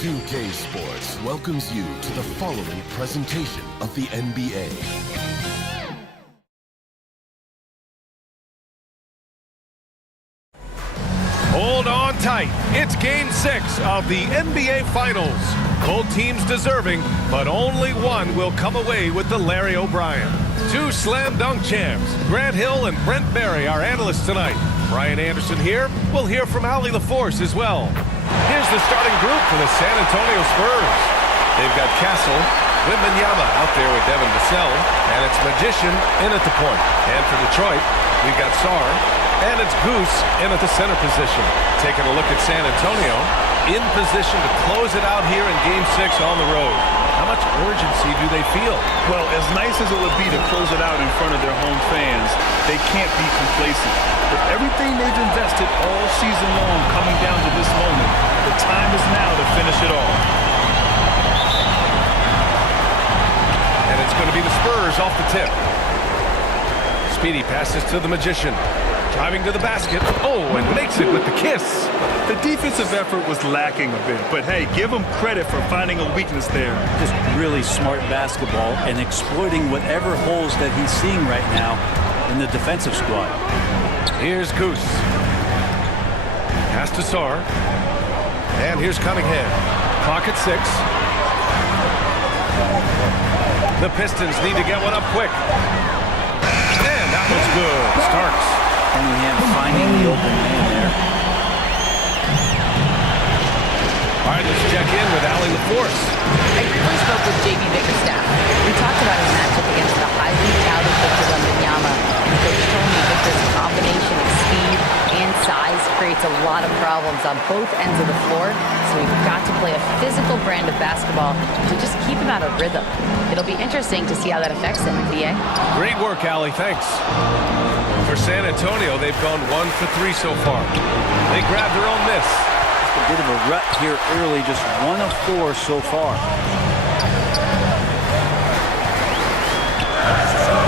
2K Sports welcomes you to the following presentation of the NBA. Hold on tight. It's Game 6 of the NBA Finals. Both teams deserving, but only one will come away with the Larry O'Brien. Two slam dunk champs, Grant Hill and Brent Barry, our analysts tonight. Brian Anderson here. We'll hear from Allie LaForce as well. Here's the starting group for the San Antonio Spurs. They've got Castle, Wembanyama out there with Devin Vassell, and it's Magician in at the point. And for Detroit, we've got Sarr, and it's Goose in at the center position. Taking a look at San Antonio, in position to close it out here in Game 6 on the road. How much urgency do they feel? Well, as nice as it would be to close it out in front of their home fans, they can't be complacent. With everything they've invested all season long coming down to this moment, the time is now to finish it all. And it's going to be the Spurs off the tip. Speedy passes to the Magician. Driving to the basket. Oh, and makes it with the kiss. The defensive effort was lacking a bit, but hey, give him credit for finding a weakness there. Just really smart basketball and exploiting whatever holes that he's seeing right now in the defensive squad. Here's Goose. Pass to Sarr. And here's Cunningham. Clock at 6. The Pistons need to get one up quick. And that one's good. Starks. Cunningham finding the open man there. All right, let's check in with Allie LaForce. I briefly spoke with J.B. Bickerstaff. We talked about his matchup against the highly touted Victor Wembanyama, and Coach told me Victor's combination of speed and size creates a lot of problems on both ends of the floor, so we've got to play a physical brand of basketball to just keep him out of rhythm. It'll be interesting to see how that affects him in VA. Great work, Allie. Thanks. For San Antonio, they've gone 1 for 3 so far. They grabbed their own miss. Just a bit of a rut here early, just 1 of 4 so far.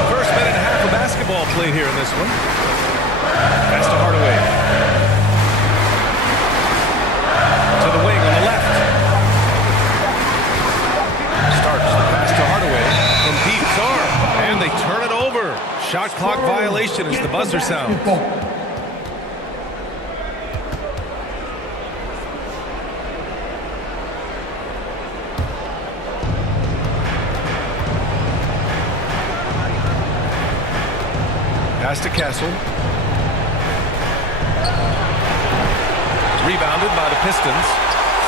First minute and a half of basketball played here in this one. Pass to Hardaway. To the wing on the left. Starts the pass to Hardaway from deep Sarr. And they turn it over. Shot clock violation as the buzzer sounds. Pass to Castle. Rebounded by the Pistons.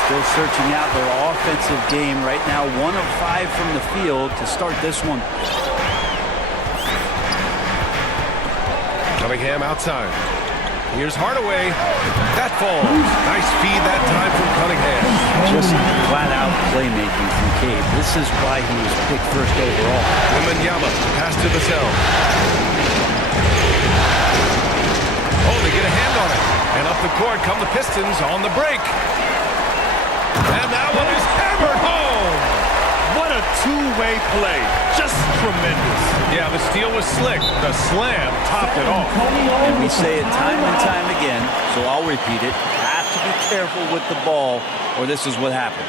Still searching out their offensive game right now. 1 of 5 from the field to start this one. Cunningham outside. Here's Hardaway. That falls. Nice feed that time from Cunningham. Just flat-out playmaking from Cade. This is why he was picked first overall. Wembanyama. Pass to Vassell. Oh, they get a hand on it. And up the court come the Pistons on the break. And that one is hammered home. What a two-way play. Just tremendous. Yeah, the steal was slick. The slam topped it off. And we say it time and time again, so I'll repeat it. Have to be careful with the ball, or this is what happens.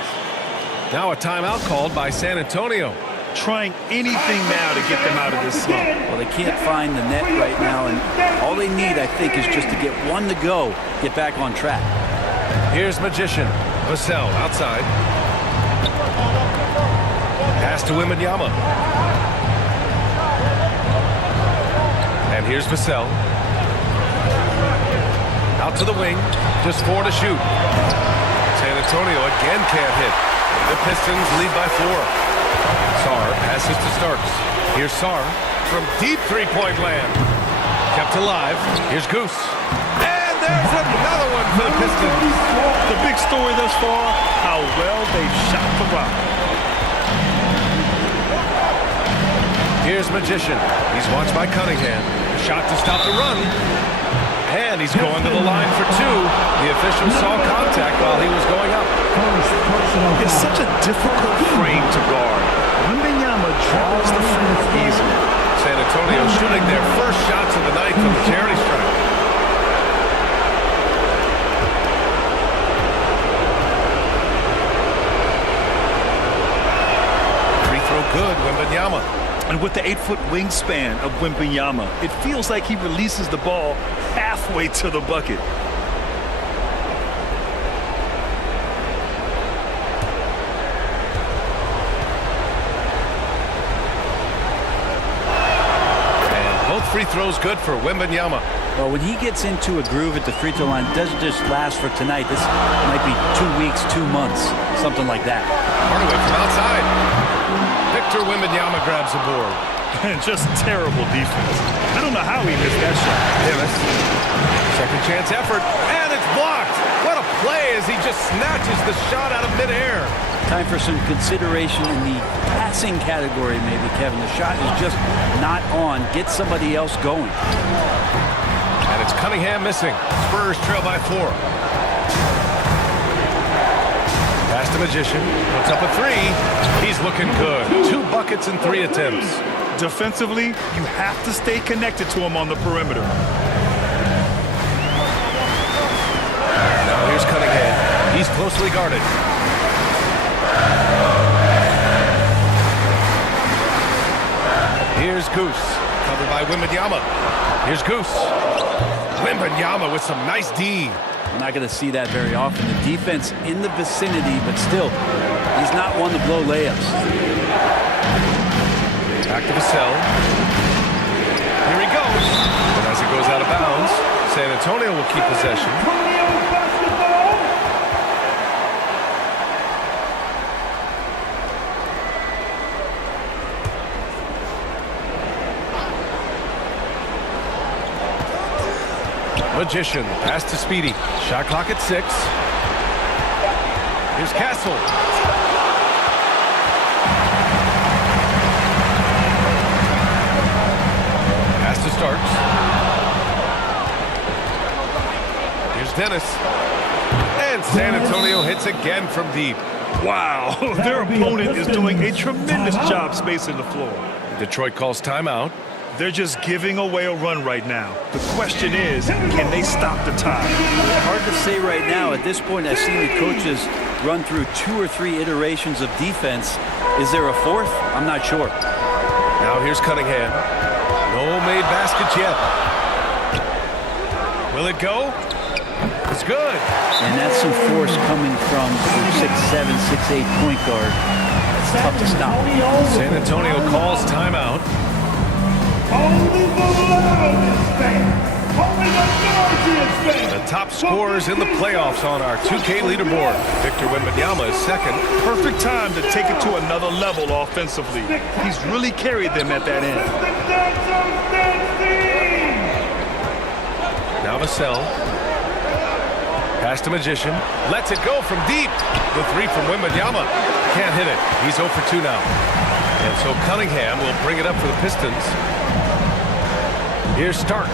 Now a timeout called by San Antonio. Trying anything now to get them out of this slump. Well, they can't find the net right now, and all they need, I think, is just to get one to go, get back on track. Here's Magician. Vassell outside. Pass to Wembanyama. And here's Vassell. Out to the wing. Just 4 to shoot. San Antonio again can't hit. The Pistons lead by 4. Sarr passes to Starks. Here's Sarr from deep three-point land. Kept alive. Here's Goose. And there's another one for the Pistons. The big story thus far, how well they've shot the rock. Here's Magician. He's watched by Cunningham. Shot to stop the run. And he's going to the line for 2. The official saw contact while he was going up. It's such a difficult frame to guard. Wembanyama draws the frame easily. San Antonio shooting their first shots of the night from the charity stripe. Wembanyama. And with the 8-foot wingspan of Wembanyama, it feels like he releases the ball halfway to the bucket. Free throws good for Wembanyama. Well, when he gets into a groove at the free throw line, it doesn't just last for tonight. This might be 2 weeks, 2 months, something like that. Hardaway from outside. Victor Wembanyama grabs the board. And just terrible defense. I don't know how he missed that shot. Davis. Second chance effort, and it's blocked. What a play as he just snatches the shot out of midair. Time for some consideration in the passing category, maybe, Kevin. The shot is just not on. Get somebody else going. And it's Cunningham missing. Spurs trail by 4. Pass to Magician. Puts up a 3. He's looking good. 2 buckets in 3 attempts. Defensively, you have to stay connected to him on the perimeter. Now here's Cunningham. He's closely guarded. Here's Goose, covered by Wembanyama. Here's Goose. Wembanyama with some nice D. I'm not going to see that very often. The defense in the vicinity, but still, he's not one to blow layups. Back to Vassell. Here he goes. And as it goes out of bounds, San Antonio will keep possession. Magician, pass to Speedy. Shot clock at 6. Here's Castle. Pass to Starks. Here's Dennis. And San Antonio hits again from deep. Wow, their opponent is doing a tremendous job spacing the floor. Detroit calls timeout. They're just giving away a run right now. The question is, can they stop the time? Hard to say right now. At this point, I've seen the coaches run through 2 or 3 iterations of defense. Is there a 4th? I'm not sure. Now here's Cunningham. No made baskets yet. Will it go? It's good. And that's some force coming from the 6'7", 6'8" point guard. It's tough to stop. San Antonio calls timeout. Only the loudest fans. Only the noisiest fans. The top scorers in the playoffs on our 2K leaderboard. Victor Wembanyama is second. Perfect time to take it to another level offensively. He's really carried them at that end. Now Vassell. Pass to Magician. Lets it go from deep. The 3 from Wembanyama. Can't hit it. He's 0 for 2 now. And so Cunningham will bring it up for the Pistons. Here's Starks.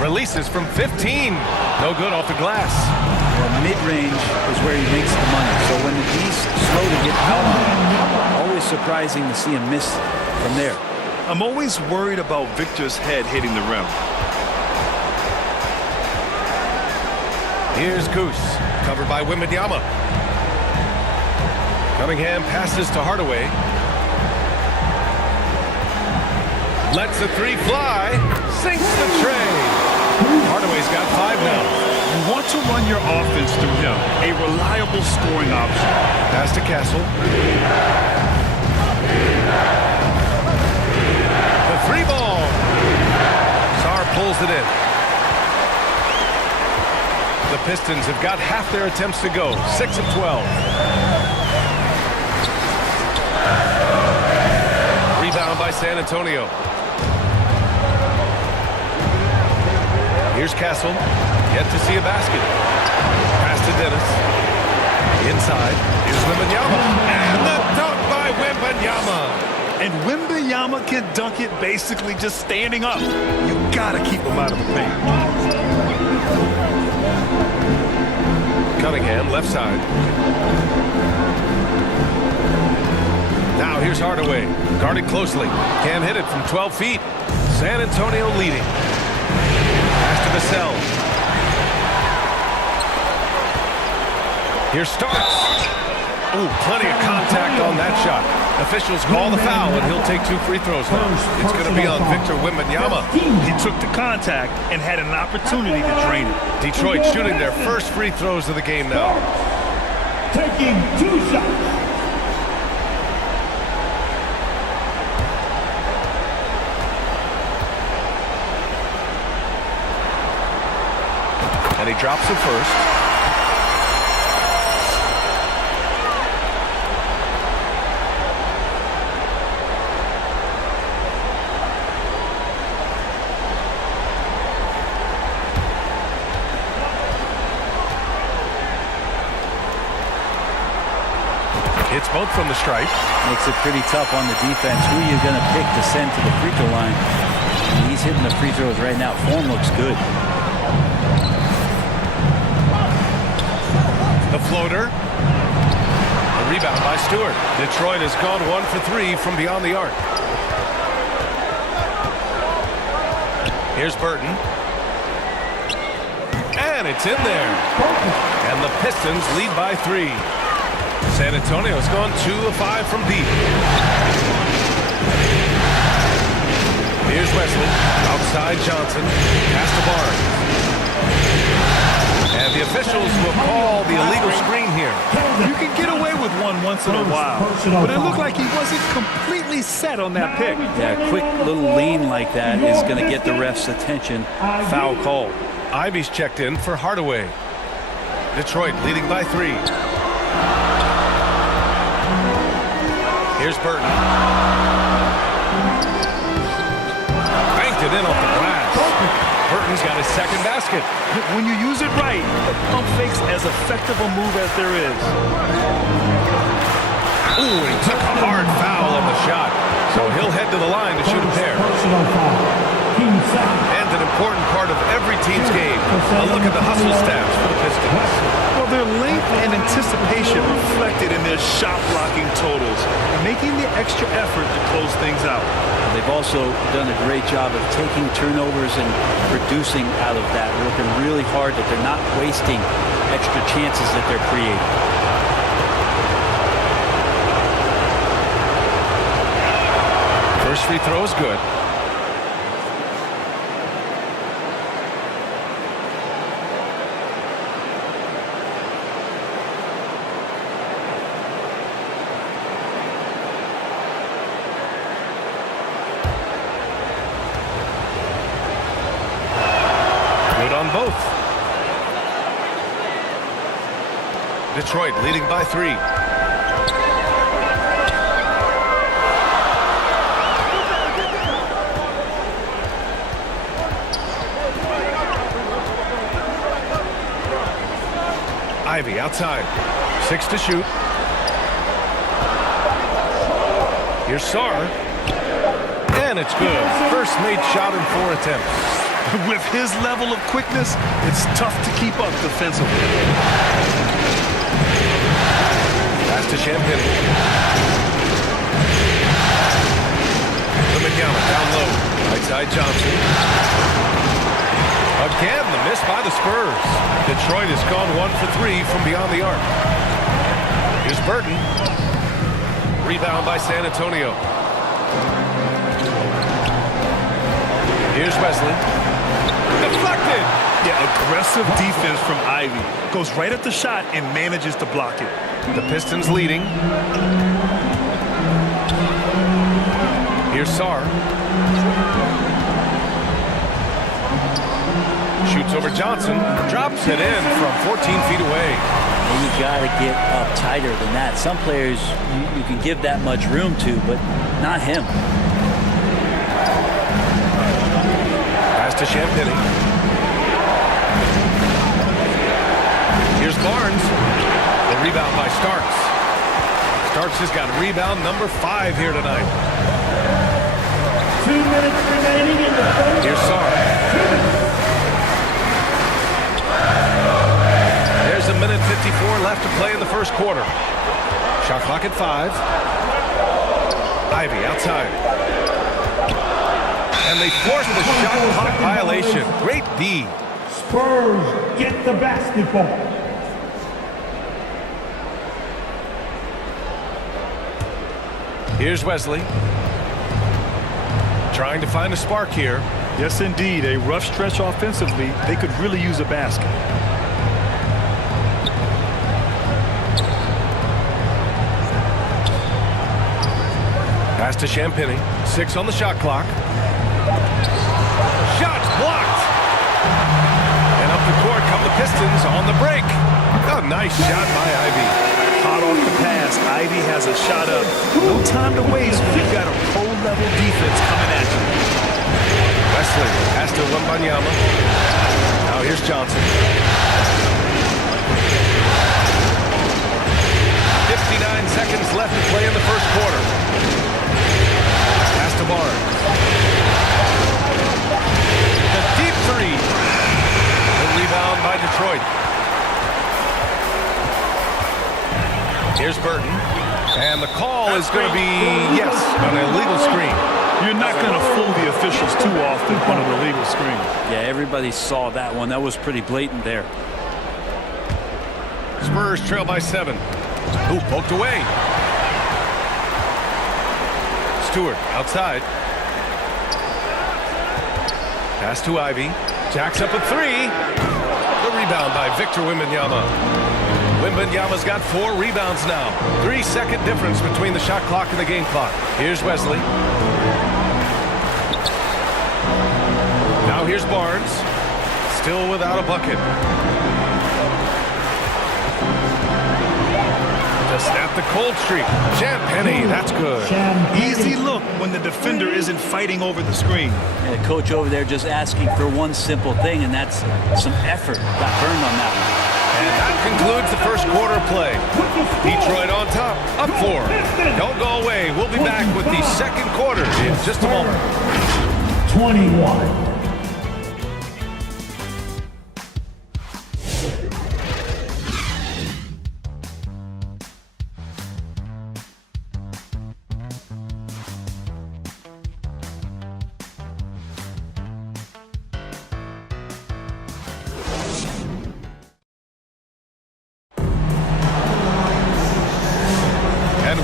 Releases from 15. No good off the glass. Well, mid-range is where he makes the money. So when he's slow to get out on him, always surprising to see him miss from there. I'm always worried about Victor's head hitting the rim. Here's Goose, covered by Wembanyama. Cunningham passes to Hardaway. Lets the 3 fly. Sinks the tray. Hardaway's got 5 now. You want to run your offense through him, a reliable scoring option. Pass to Castle. The 3 ball. Sarr pulls it in. The Pistons have got half their attempts to go. 6 of 12. Rebound by San Antonio. Here's Castle. Yet to see a basket. Pass to Dennis. Inside. Here's Wembanyama. And the dunk by Wembanyama. And Wembanyama can dunk it basically just standing up. You gotta keep him out of the paint. Cunningham, left side. Now here's Hardaway. Guarded closely. Can't hit it from 12 feet. San Antonio leading. Pass to Vassell. Here starts. Ooh, plenty of contact on that shot. Officials call the foul, and he'll take 2 free throws now. It's going to be on Victor Wembanyama. He took the contact and had an opportunity to drain it. Detroit shooting their first free throws of the game now. Taking 2 shots. And he drops it first. It's both from the stripe. Makes it pretty tough on the defense. Who are you going to pick to send to the free throw line? And he's hitting the free throws right now. Form looks good. The floater. A rebound by Stewart. Detroit has gone 1 for 3 from beyond the arc. Here's Burton. And it's in there. And the Pistons lead by 3. San Antonio's gone 2 of 5 from deep. Here's Wesley. Outside Johnson. Pass to Barnes. And the officials will call the illegal screen here. You can get away with one once in a while, but it looked like he wasn't completely set on that pick. Yeah, a quick little lean like that is going to get the ref's attention. Foul called. Ivy's checked in for Hardaway. Detroit leading by 3. Here's Burton. Banked it in off the glass. Burton's got his second basket. When you use it right, the pump fake's as effective a move as there is. Ooh, he took a hard foul on the shot. So he'll head to the line to shoot a pair. And an important part of every team's game. A look at the hustle stats for the Pistons. Well, their length and anticipation reflected in their shot blocking totals, making the extra effort to close things out. They've also done a great job of taking turnovers and producing out of that, working really hard that they're not wasting extra chances that they're creating. First free throw is good. On both. Detroit leading by 3. Ivy outside. 6 to shoot. Here's Sarr. And it's good. First made shot in 4 attempts. With his level of quickness, it's tough to keep up defensively. Pass to Champagne. Wembanyama down low. Right side Johnson. Again, the miss by the Spurs. Detroit has gone 1 for 3 from beyond the arc. Here's Burton. Rebound by San Antonio. Here's Wesley. Deflected. Yeah, aggressive defense from Ivy. Goes right at the shot and manages to block it. The Pistons leading. Here's Sarr. Shoots over Johnson. Drops it in from 14 feet away. You got to get up tighter than that. Some players you can give that much room to, but not him. Pass to Champagne. Here's Barnes. The rebound by Starks. Starks has got rebound number 5 here tonight. 2 minutes remaining in the first. Here's Sarr. There's a minute 54 left to play in the first quarter. Shot clock at 5. Ivy outside. And they force the shot clock violation. Great D. Spurs get the basketball. Here's Wesley. Trying to find a spark here. Yes, indeed. A rough stretch offensively. They could really use a basket. Pass to Champagny. 6 on the shot clock. Shots blocked. And up the court come the Pistons on the break. A nice shot by Ivy. Hot off the pass. Ivy has a shot up. No time to waste when you've got a pro-level defense coming at you. Wesley pass to Wembanyama. Now here's Johnson. 59 seconds left to play in the first quarter. Pass to Barnes. The deep three. The rebound by Detroit. Here's Burton. And the call is going to be, yes, an illegal screen. You're not going to fool the officials too often on an illegal screen. Yeah, everybody saw that one. That was pretty blatant there. Spurs trail by 7. Ooh, poked away. Stewart outside. Pass to Ivy. Jacks up a 3. The rebound by Victor Wembanyama. Wembanyama's got 4 rebounds now. 3-second difference between the shot clock and the game clock. Here's Wesley. Now here's Barnes. Still without a bucket. To snap the cold streak. Champagny, that's good. Easy look when the defender isn't fighting over the screen. Yeah, the coach over there just asking for one simple thing, and that's some effort. Got burned on that one. And that concludes the first quarter of play. Detroit on top, up 4. Don't go away. We'll be back with the second quarter in just a moment. 21.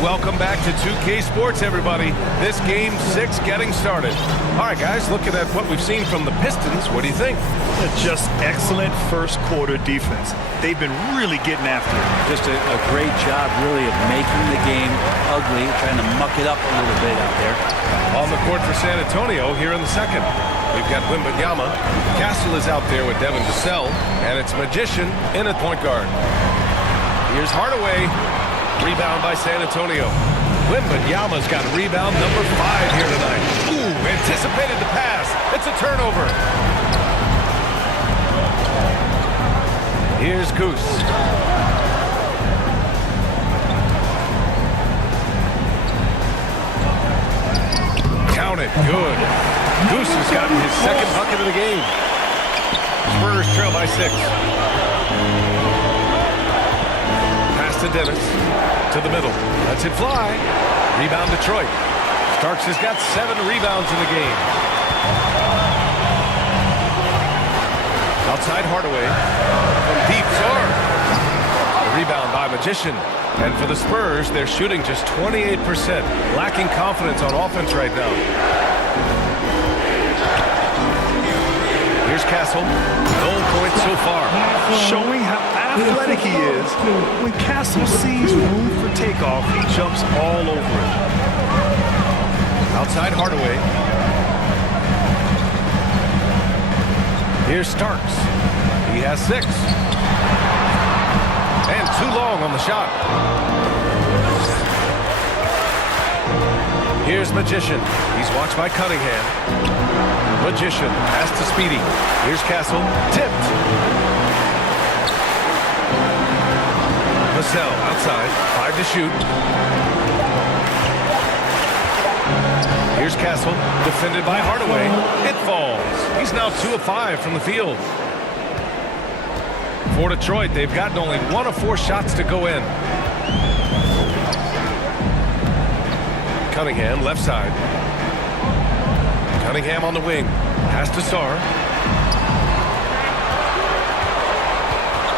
Welcome back to 2K Sports, everybody. This game 6 getting started. All right, guys, looking at what we've seen from the Pistons, what do you think? Just excellent first quarter defense. They've been really getting after it. Just a great job, really, of making the game ugly, trying to muck it up a little bit out there. On the court for San Antonio here in the second. We've got Wembanyama. Castle is out there with Devin Vassell, and it's Magician in at point guard. Here's Hardaway. Rebound by San Antonio. Wembanyama's got rebound number 5 here tonight. Ooh, anticipated the pass. It's a turnover. Here's Goose. Count it. Good. Goose has gotten his second bucket of the game. Spurs trail by 6. To Dennis, to the middle, lets it fly. Rebound Detroit. Starks has got 7 rebounds in the game. Outside Hardaway, from deep Sar. The rebound by Magician. And for the Spurs, they're shooting just 28%, lacking confidence on offense right now. Here's Castle. No points so far. Showing how athletic he is. When Castle sees room for takeoff, he jumps all over it. Outside Hardaway. Here's Starks. He has 6. And too long on the shot. Here's Magician. He's watched by Cunningham. Magician pass to Speedy. Here's Castle. Tipped. Vassell outside. 5 to shoot. Here's Castle. Defended by Hardaway. It falls. He's now 2 of 5 from the field. For Detroit, they've gotten only 1 of 4 shots to go in. Cunningham, left side. Cunningham on the wing. Pass to Sar.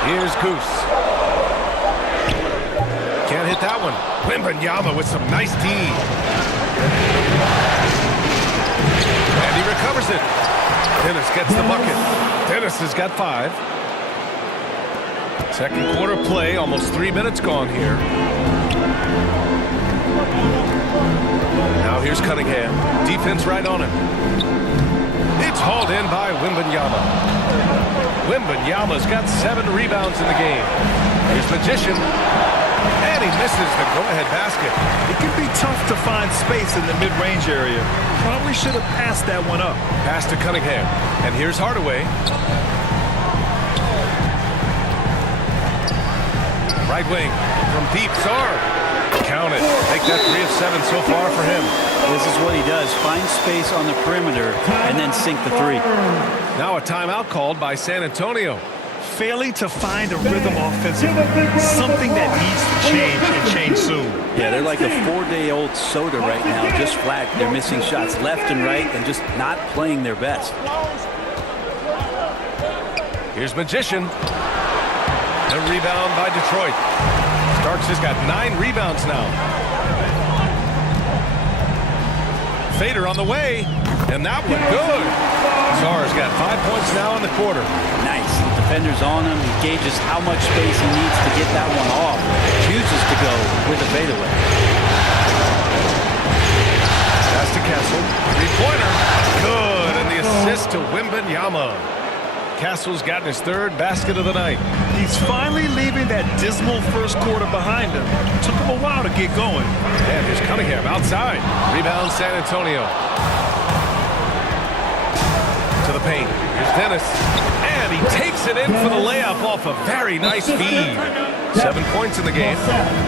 Here's Goose. Can't hit that one. Wembanyama with some nice D. And he recovers it. Dennis gets the bucket. Dennis has got 5. Second quarter play, almost 3 minutes gone here. Now here's Cunningham. Defense right on him. It's hauled in by Wembanyama. Wembanyama's got 7 rebounds in the game. Here's Magician. And he misses the go-ahead basket. It can be tough to find space in the mid-range area. Probably should have passed that one up. Pass to Cunningham. And here's Hardaway. Right wing from deep. Sar. Count it. Make that 3 of 7 so far for him. This is what he does. Find space on the perimeter and then sink the 3. Now a timeout called by San Antonio. Failing to find a rhythm offensively. Something that needs to change and change soon. Yeah, they're like a 4-day-old soda right now, just flat. They're missing shots left and right and just not playing their best. Here's Magician. The rebound by Detroit. Starks has got 9 rebounds now. Fader on the way. And that one good. Zar's got 5 points now in the quarter. Nice. The defender's on him. He gauges how much space he needs to get that one off. Chooses to go with a fadeaway. Pass to Castle. 3-pointer. Good. And the assist to Wembanyama. Castle's gotten his 3rd basket of the night. He's finally leaving that dismal first quarter behind him. Took him a while to get going. And here's Cunningham outside. Rebound San Antonio. To the paint. Here's Dennis. And he takes it in for the layup off a very nice feed. 7 points in the game.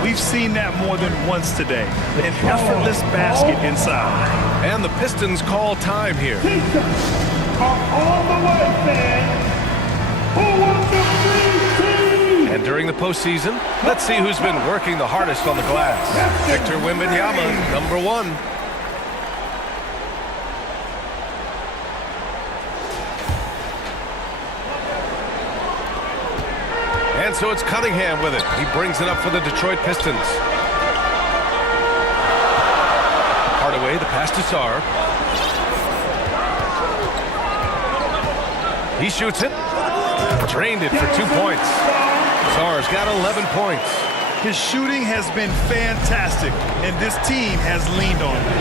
We've seen that more than once today. An effortless basket inside. And the Pistons call time here. Are all the way, fans. Who wants the free team? And during the postseason, let's see who's been working the hardest on the glass. Victor Wembanyama, number 1. And so it's Cunningham with it. He brings it up for the Detroit Pistons. Hardaway, the pass to Sar. He shoots it. Drained it for 2 points. Sar's got 11 points. His shooting has been fantastic, and this team has leaned on him.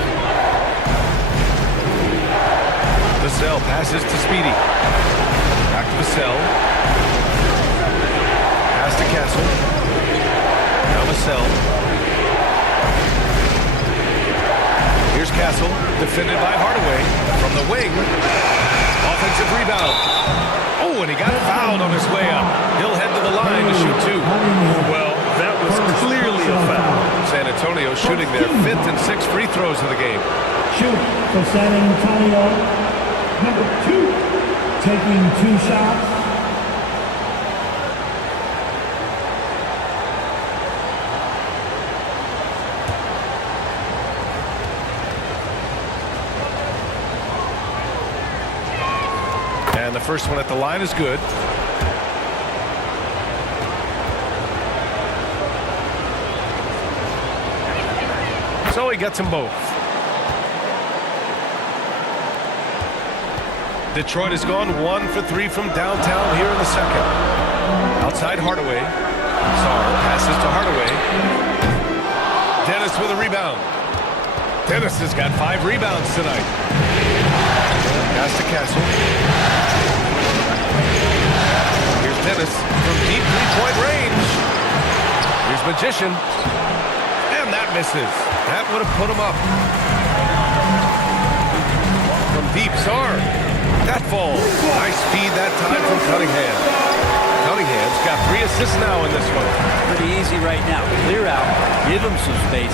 Vassell passes to Speedy. Back to Vassell. Pass to Castle. Now Vassell. Here's Castle, defended by Hardaway from the wing. Offensive rebound. Oh, and he got fouled on his way up. He'll head to the line to shoot 2. Well, that was clearly a foul. San Antonio shooting their 5th and 6th free throws of the game. Shoot for San Antonio. Number 2, taking 2 shots. And the first one at the line is good. So he gets them both. Detroit has gone 1 for 3 from downtown here in the second. Outside Hardaway. Sar passes to Hardaway. Dennis with a rebound. Dennis has got 5 rebounds tonight. Pass to Castle. Here's Dennis from deep 3-point range. Here's Magician. And that misses. That would have put him up. From deep, Sar. That falls. Nice feed that time from Cunningham. Cunningham's got 3 assists now in this one. Pretty easy right now. Clear out, give him some space,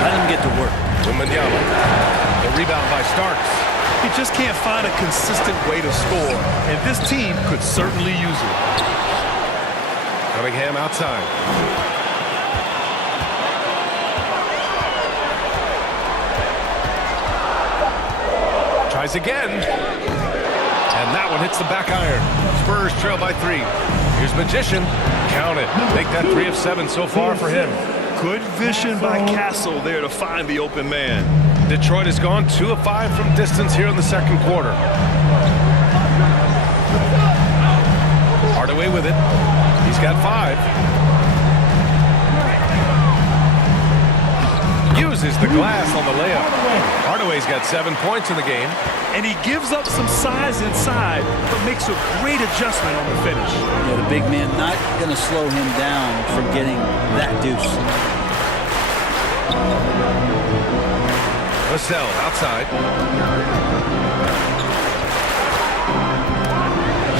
let him get to work. Wembanyama. The rebound by Starks. He just can't find a consistent way to score, and this team could certainly use it. Cunningham outside. Tries again. And that one hits the back iron. Spurs trail by 3. Here's Magician. Count it. Make that 3 of 7 so far for him. Good vision by Castle there to find the open man. Detroit has gone 2 of 5 from distance here in the second quarter. Hardaway with it. He's got 5. Uses the glass on the layup. Hardaway's got 7 points in the game. And he gives up some size inside, but makes a great adjustment on the finish. Yeah, the big man not going to slow him down from getting that deuce. Vassell outside.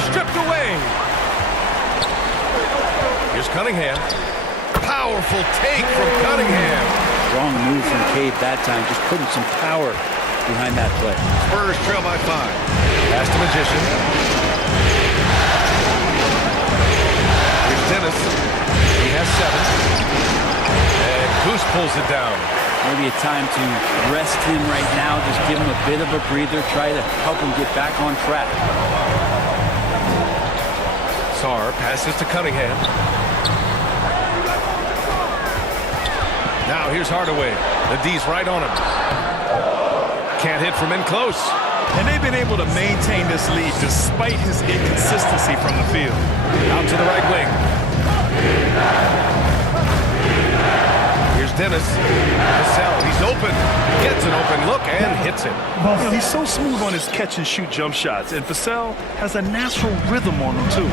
Stripped away. Here's Cunningham. Powerful take from Cunningham. Wrong move from Cade that time, just putting some power behind that play. Spurs trail by 5. Pass to Magician. Here's Dennis. He has 7. And Goose pulls it down. Maybe a time to rest him right now, just give him a bit of a breather, try to help him get back on track. Sarr passes to Cunningham. Now here's Hardaway. The D's right on him. Can't hit from in close. And they've been able to maintain this lead despite his inconsistency from the field. Out to the right wing. Here's Dennis. Vassell, he's open. Gets an open look and hits it. You know, he's so smooth on his catch-and-shoot jump shots, and Vassell has a natural rhythm on him, too.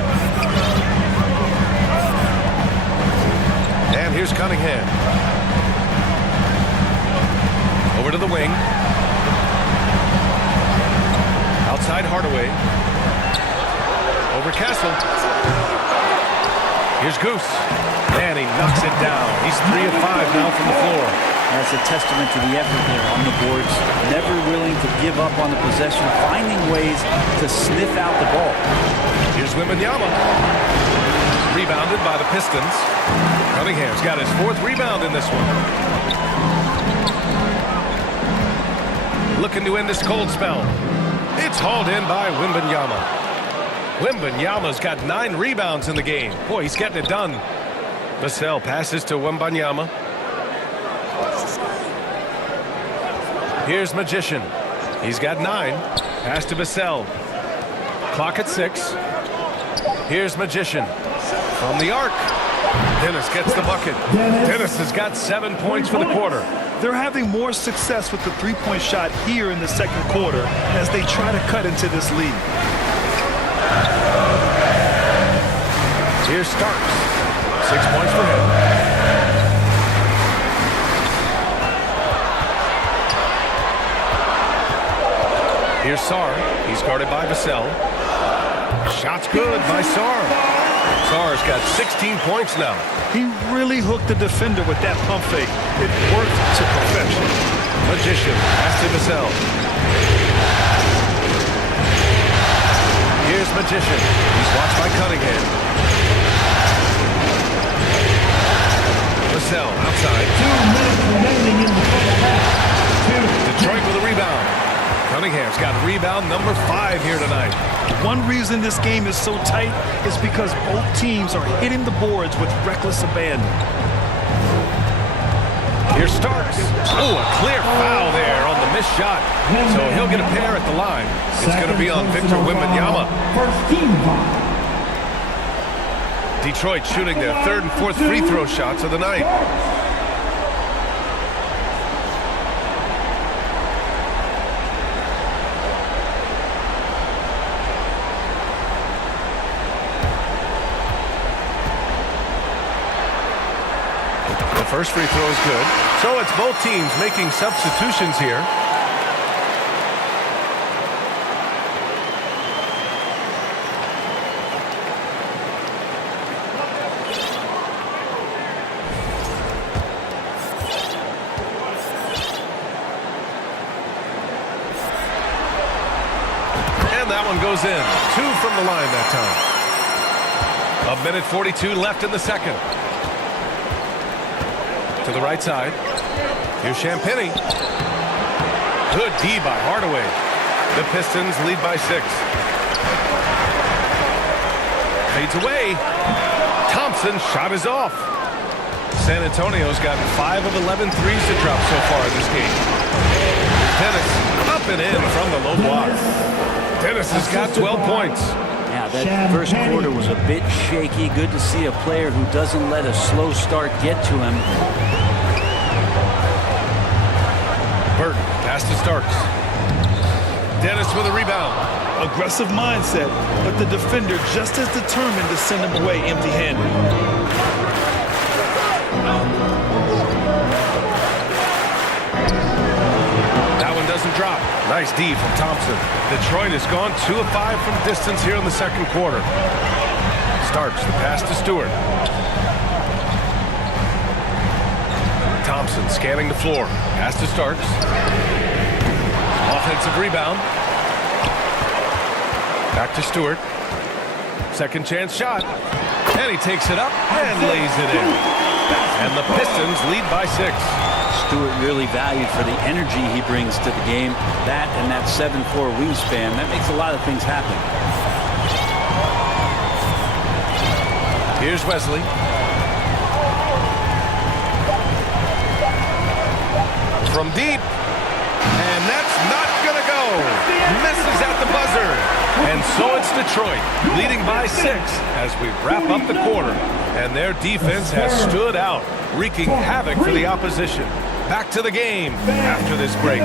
And here's Cunningham. Over to the wing. Outside Hardaway. Over Castle. Here's Goose. And he knocks it down. He's 3 of 5 now from the floor. That's a testament to the effort there on the boards. Never willing to give up on the possession, finding ways to sniff out the ball. Here's Wembanyama. Rebounded by the Pistons. Cunningham's got his 4th rebound in this one. Looking to end this cold spell. It's hauled in by Wembanyama. Wembanyama's got 9 rebounds in the game. Boy, he's getting it done. Vassell passes to Wembanyama. Here's Magician. He's got 9. Pass to Vassell. Clock at 6. Here's Magician. From the arc. Dennis gets the bucket. Dennis has got 7 points for the quarter. They're having more success with the three-point shot here in the second quarter as they try to cut into this lead. Here's Starks. 6 points for him. Here's Sarr. He's guarded by Vassell. Shot's good by Sarr. Sarr's got 16 points now. He really hooked the defender with that pump fake. It worked to perfection. Magician. Pass to Vassell. Here's Magician. He's watched by Cunningham. Vassell outside. 2 minutes remaining in the first half. Detroit with a rebound. Cunningham's got rebound number 5 here tonight. One reason this game is so tight is because both teams are hitting the boards with reckless abandon. Here's Starks. Oh, a clear foul there on the missed shot. So he'll get a pair at the line. It's going to be on Victor Wembanyama. First team foul. Detroit shooting their 3rd and 4th free throw shots of the night. First free throw is good. So it's both teams making substitutions here. And that one goes in. 2 from the line that time. 1:42 left in the second. To the right side. Here's Champagnie. Good D by Hardaway. The Pistons lead by 6. Fades away. Thompson's shot is off. San Antonio's got 5 of 11 threes to drop so far in this game. Dennis up and in from the low block. Dennis has got 12 points. Yeah, that first quarter was a bit shaky. Good to see a player who doesn't let a slow start get to him. Burton, pass to Starks. Dennis with a rebound. Aggressive mindset, but the defender just as determined to send him away empty-handed. That one doesn't drop. Nice D from Thompson. Detroit has gone 2 of 5 from distance here in the second quarter. Starks the pass to Stewart. Thompson scanning the floor. Pass to Starks. Offensive rebound. Back to Stewart. Second chance shot. And he takes it up and lays it in. And the Pistons lead by 6. Stewart really valued for the energy he brings to the game. That and that 7'4" wingspan, that makes a lot of things happen. Here's Wesley. From deep. And that's not going to go. Misses at the buzzer. And so it's Detroit leading by 6 as we wrap up the quarter. And their defense has stood out, wreaking havoc for the opposition. Back to the game after this break.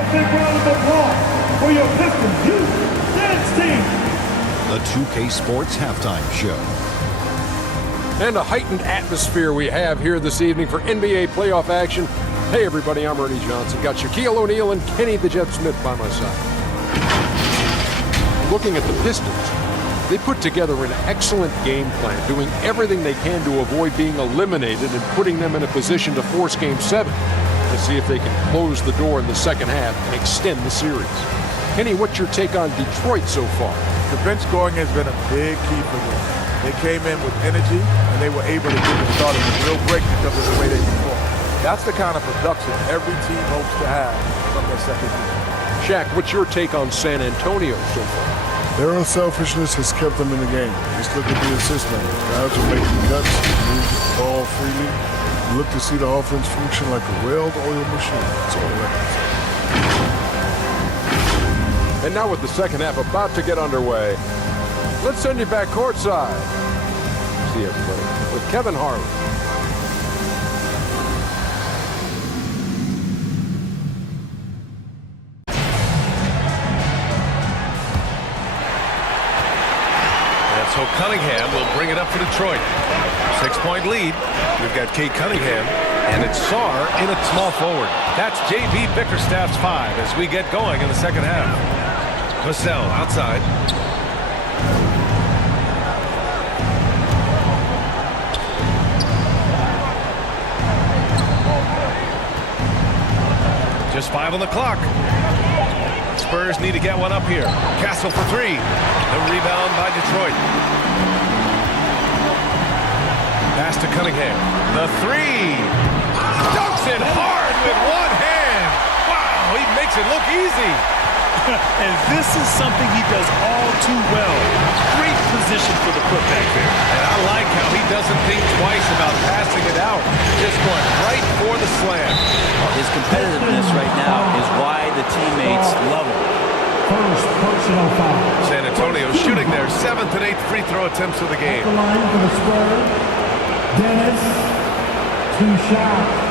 For your Pistons youth dance team. The 2K Sports Halftime Show. And a heightened atmosphere we have here this evening for NBA playoff action. Hey everybody, I'm Ernie Johnson. Got Shaquille O'Neal and Kenny the Jet Smith by my side. Looking at the Pistons, they put together an excellent game plan, doing everything they can to avoid being eliminated and putting them in a position to force Game 7 to see if they can close the door in the second half and extend the series. Kenny, what's your take on Detroit so far? The bench scoring has been a big key for them. They came in with energy, and they were able to get them started with real break because of the way they perform. That's the kind of production every team hopes to have from their second team. Shaq, what's your take on San Antonio so far? Their unselfishness has kept them in the game. Just look at the assist numbers. Guys are making cuts, move the ball freely. You look to see the offense function like a well-oiled machine. That's all that is. And now with the second half about to get underway, let's send you back courtside. See everybody with Kevin Harlan. So Cunningham will bring it up for Detroit. 6-point lead. We've got Kate Cunningham, and it's Sarr in at small forward. That's J.B. Bickerstaff's 5 as we get going in the second half. Vassell outside. Just 5 on the clock. Spurs need to get one up here. Castle for 3. The rebound by Detroit. Pass to Cunningham. The 3. Dunks it hard with one hand. Wow, he makes it look easy. And this is something he does all too well. Great position for the putback there. And I like how he doesn't think twice about passing it out. Just going right for the slam. Well, his competitiveness right now is why the teammates love him. First personal foul. San Antonio shooting their 7th and 8th free throw attempts of the game. The line for the Spurs. Dennis. 2 shots.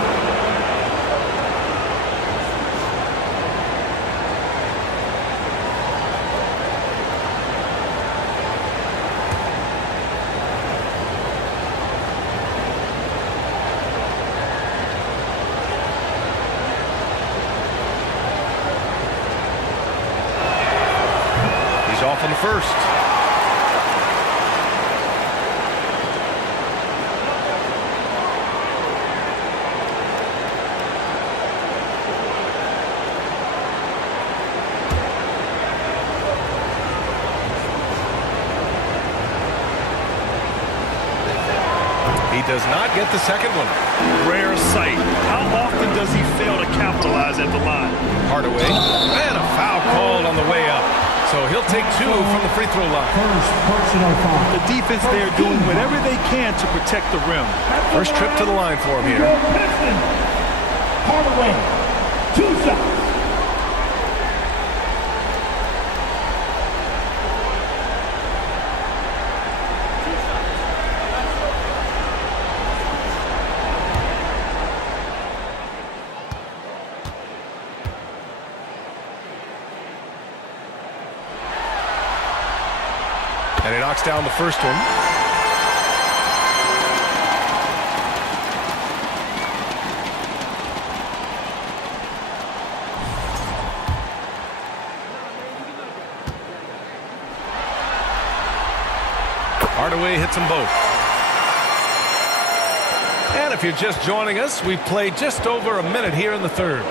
Off on the first. He does not get the second one. Rare sight. How often does he fail to capitalize at the line? Hardaway. And a foul called on the way up. So he'll take 2 from the free throw line. First personal foul. The defense there doing whatever they can to protect the rim. First trip to the line for him here. Hardaway. 2 shots. knocks down the first one. Hardaway hits them both. And if you're just joining us, we've played just over a minute here in the third.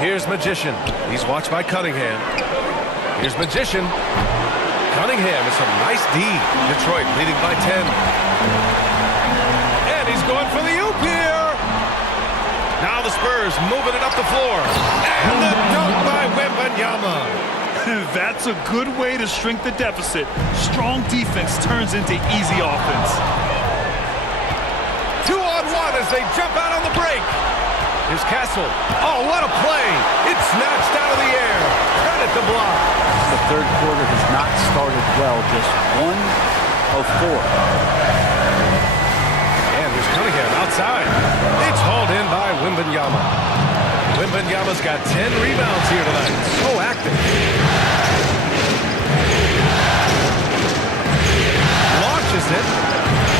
Here's Magician. He's watched by Cunningham. Here's Magician. Cunningham is a nice D. Detroit leading by 10. And he's going for the oop here. Now the Spurs moving it up the floor. And the dunk by Wembanyama. That's a good way to shrink the deficit. Strong defense turns into easy offense. 2-on-1 as they jump out on the break. Here's Castle. Oh, what a play. It's snatched out of the air. Credit the block. The third quarter has not started well. Just 1 of 4. And here's Cunningham outside. It's hauled in by Wembanyama. Wembanyama's got 10 rebounds here tonight. So active. Launches it.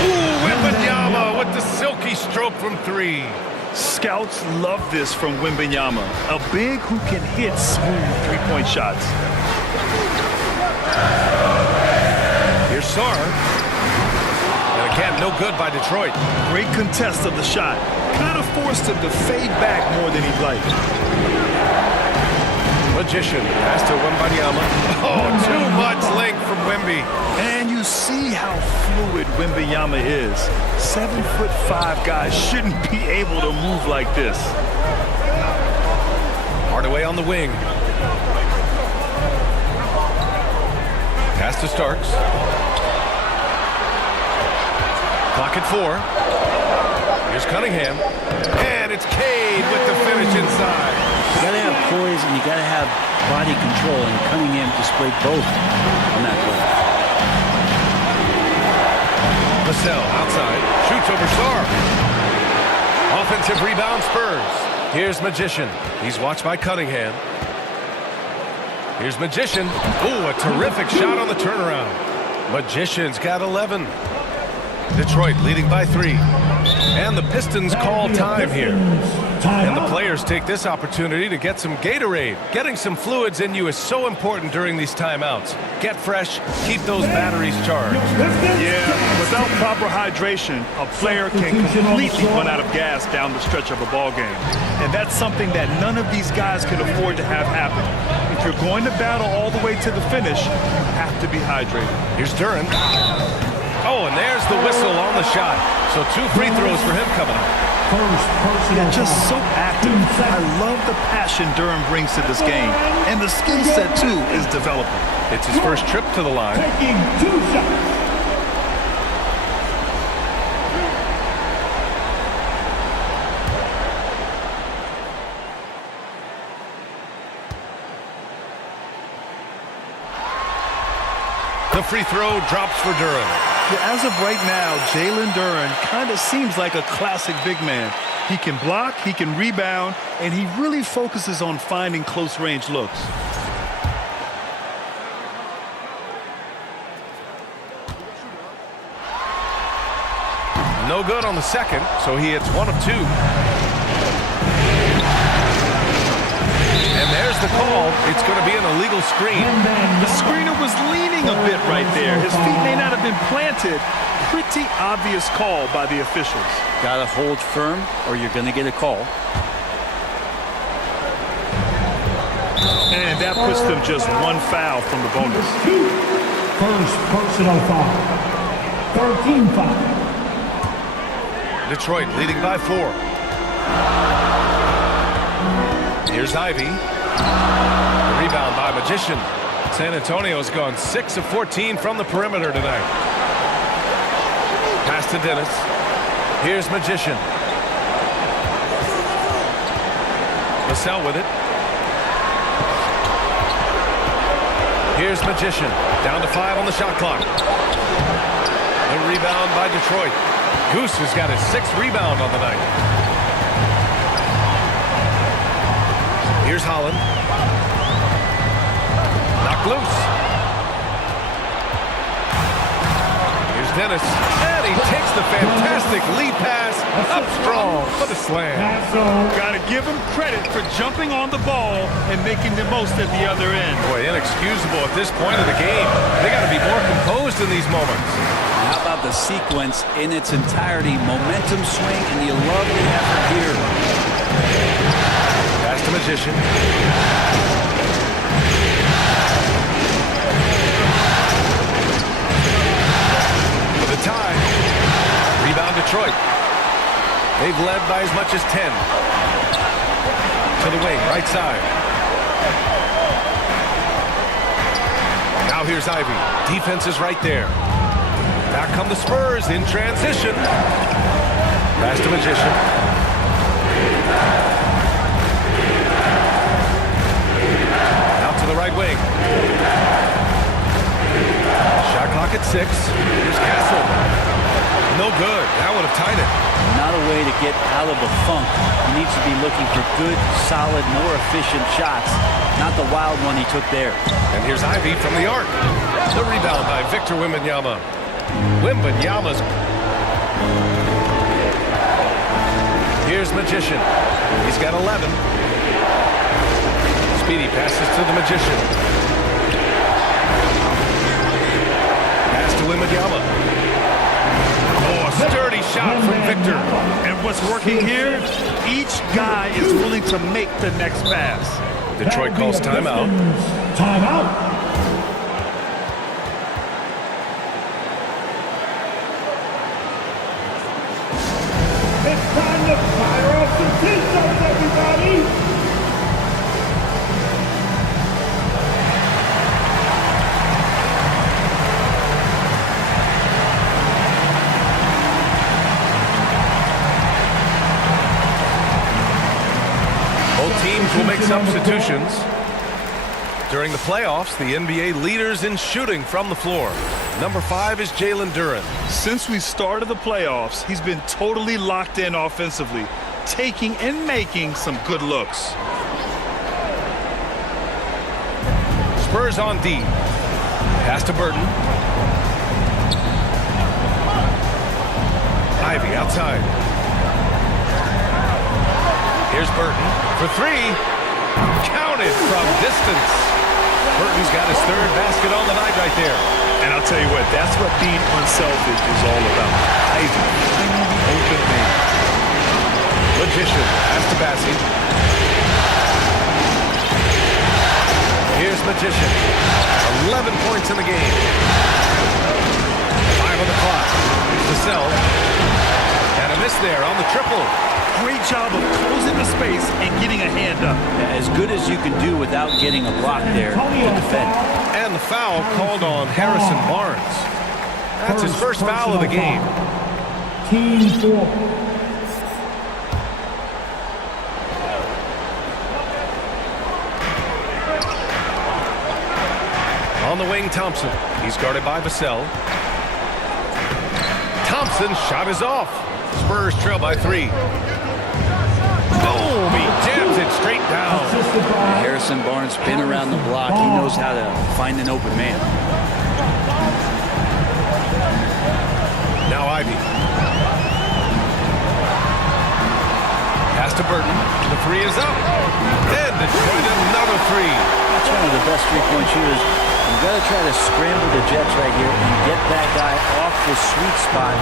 Ooh, Wembanyama with the silky stroke from 3. Scouts love this from Wembanyama, a big who can hit smooth three-point shots. Here's Sarr. And again, no good by Detroit. Great contest of the shot. Kind of forced him to fade back more than he'd like. Magician pass to Wembanyama. Oh, too much length from Wemby. And you see how fluid Wembanyama is. 7'5" guys shouldn't be able to move like this. Hardaway on the wing. Pass to Starks. Clock at 4. Here's Cunningham. And it's Cade with the finish inside. You got to have poise and you got to have body control, and Cunningham displayed both on that play. Vassell outside, shoots over Sarr. Offensive rebound Spurs. Here's Magician. He's watched by Cunningham. Here's Magician. Ooh, a terrific shot on the turnaround. Magician's got 11. Detroit leading by 3. And the Pistons call time here. And the players take this opportunity to get some Gatorade. Getting some fluids in you is so important during these timeouts. Get fresh, keep those batteries charged. Yeah, without proper hydration, a player can completely run out of gas down the stretch of a ball game. And that's something that none of these guys can afford to have happen. If you're going to battle all the way to the finish, you have to be hydrated. Here's Duran. Oh, and there's the whistle on the shot. So 2 free throws for him coming up. Yeah, just so active. I love the passion Duran brings to this game. And the skill set, too, is developing. It's his first trip to the line. Taking 2 shots. The free throw drops for Duran. Yeah, as of right now, Jalen Duran kind of seems like a classic big man. He can block, he can rebound, and he really focuses on finding close-range looks. No good on the second, so he hits 1 of 2. And there's the call. It's going to be an illegal screen. The screener was leaning a bit right there. His feet may not have been planted. Pretty obvious call by the officials. Got to hold firm or you're going to get a call. And that puts them just 1 foul from the bonus. First personal foul. 13 foul. Detroit leading by 4. Here's Ivy. The rebound by Magician. San Antonio's gone 6 of 14 from the perimeter tonight. Pass to Dennis. Here's Magician. Vassell with it. Here's Magician. Down to 5 on the shot clock. The rebound by Detroit. Goose has got his 6th rebound on the night. Here's Holland. Knocked knocked loose. Here's Dennis, and he takes the fantastic lead pass up strong for the slam. Got to give him credit for jumping on the ball and making the most at the other end. Boy, inexcusable at this point of the game. They got to be more composed in these moments. How about the sequence in its entirety? Momentum swing, and you love the effort here. Pass to Magician. For the tie. Rebound Detroit. They've led by as much as 10. To the wing, right side. Now here's Ivy. Defense is right there. Back come the Spurs in transition. Pass to Magician. Out to the right wing. Shot clock at 6. Here's Castle. No good. That would have tied it. Not a way to get out of the funk. He needs to be looking for good, solid, more efficient shots. Not the wild one he took there. And here's Ivy from the arc. The rebound by Victor Wembanyama. Wembanyama's. Here's Magician. He's got 11. Speedy passes to the Magician. Pass to Wembanyama. Oh, a sturdy shot from Victor. And what's working here? Each guy is willing to make the next pass. Detroit calls timeout. Timeout. It's time to fire off some t-shirts, everybody! Both teams will make substitutions. During the playoffs, the NBA leaders in shooting from the floor. Number 5 is Jalen Duren. Since we started the playoffs, he's been totally locked in offensively, taking and making some good looks. Spurs on D. Pass to Burton. Ivy outside. Here's Burton for 3. Counted from distance. Burton's got his 3rd basket on the night right there. And I'll tell you what, that's what being unselfish is all about. Ivy, finding the open man. Magician, pass to Bassie. Here's Magician. 11 points in the game. 5 on the clock. Here's the cell. And a miss there on the triple. Great job of closing the space and getting a hand up. As good as you can do without getting a block there to defend. And the foul called on Harrison Barnes. That's his first foul of the game. Team 4. On the wing, Thompson. He's guarded by Vassell. Thompson shot is off. Spurs trail by 3. Boom! He jams it straight down. Harrison Barnes been around the block. He knows how to find an open man. Now Ivy. Pass to Burton. The 3 is up. And Detroit another 3. That's one of the best three-point shooters. You've got to try to scramble the Jets right here and get that guy off the sweet spot.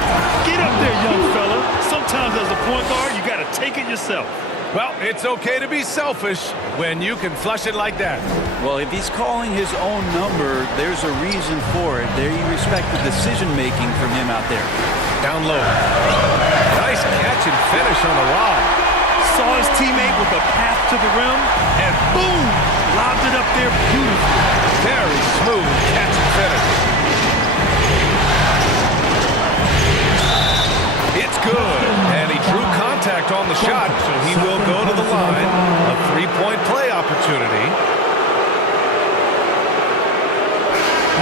Get up there, young fella. Sometimes as a point guard, you got to take it yourself. Well, it's okay to be selfish when you can flush it like that. Well, if he's calling his own number, there's a reason for it. There you respect the decision-making from him out there. Down low. Nice catch and finish on the lob. Saw his teammate with a path to the rim, and boom! Lobbed it up there beautifully. Very smooth catch and finish. It's good. And he drew contact on the shot, so he will go to the line. A 3-point play opportunity.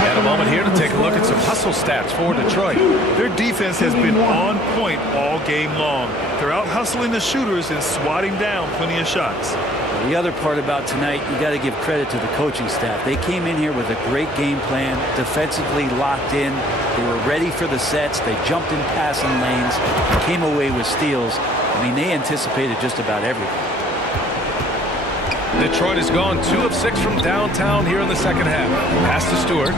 And a moment here to take a look at some hustle stats for Detroit. Their defense has been on point all game long. They're out hustling the shooters and swatting down plenty of shots. The other part about tonight, you got to give credit to the coaching staff. They came in here with a great game plan, defensively locked in. They were ready for the sets. They jumped in passing lanes, came away with steals. I mean, they anticipated just about everything. Detroit has gone 2 of 6 from downtown here in the second half. Pass to Stewart.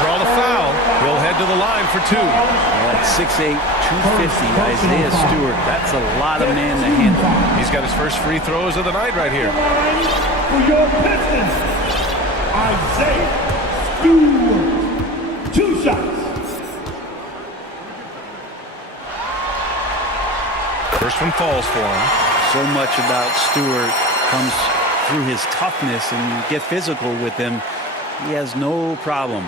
Draw the foul. He'll head to the line for 2. At 6'8", 250, Isaiah Stewart. That's a lot of man to handle. He's got his first free throws of the night right here. For your Pistons, Isaiah Stewart. 2 shots. First one falls for him. So much about Stewart comes through his toughness, and you get physical with him. He has no problem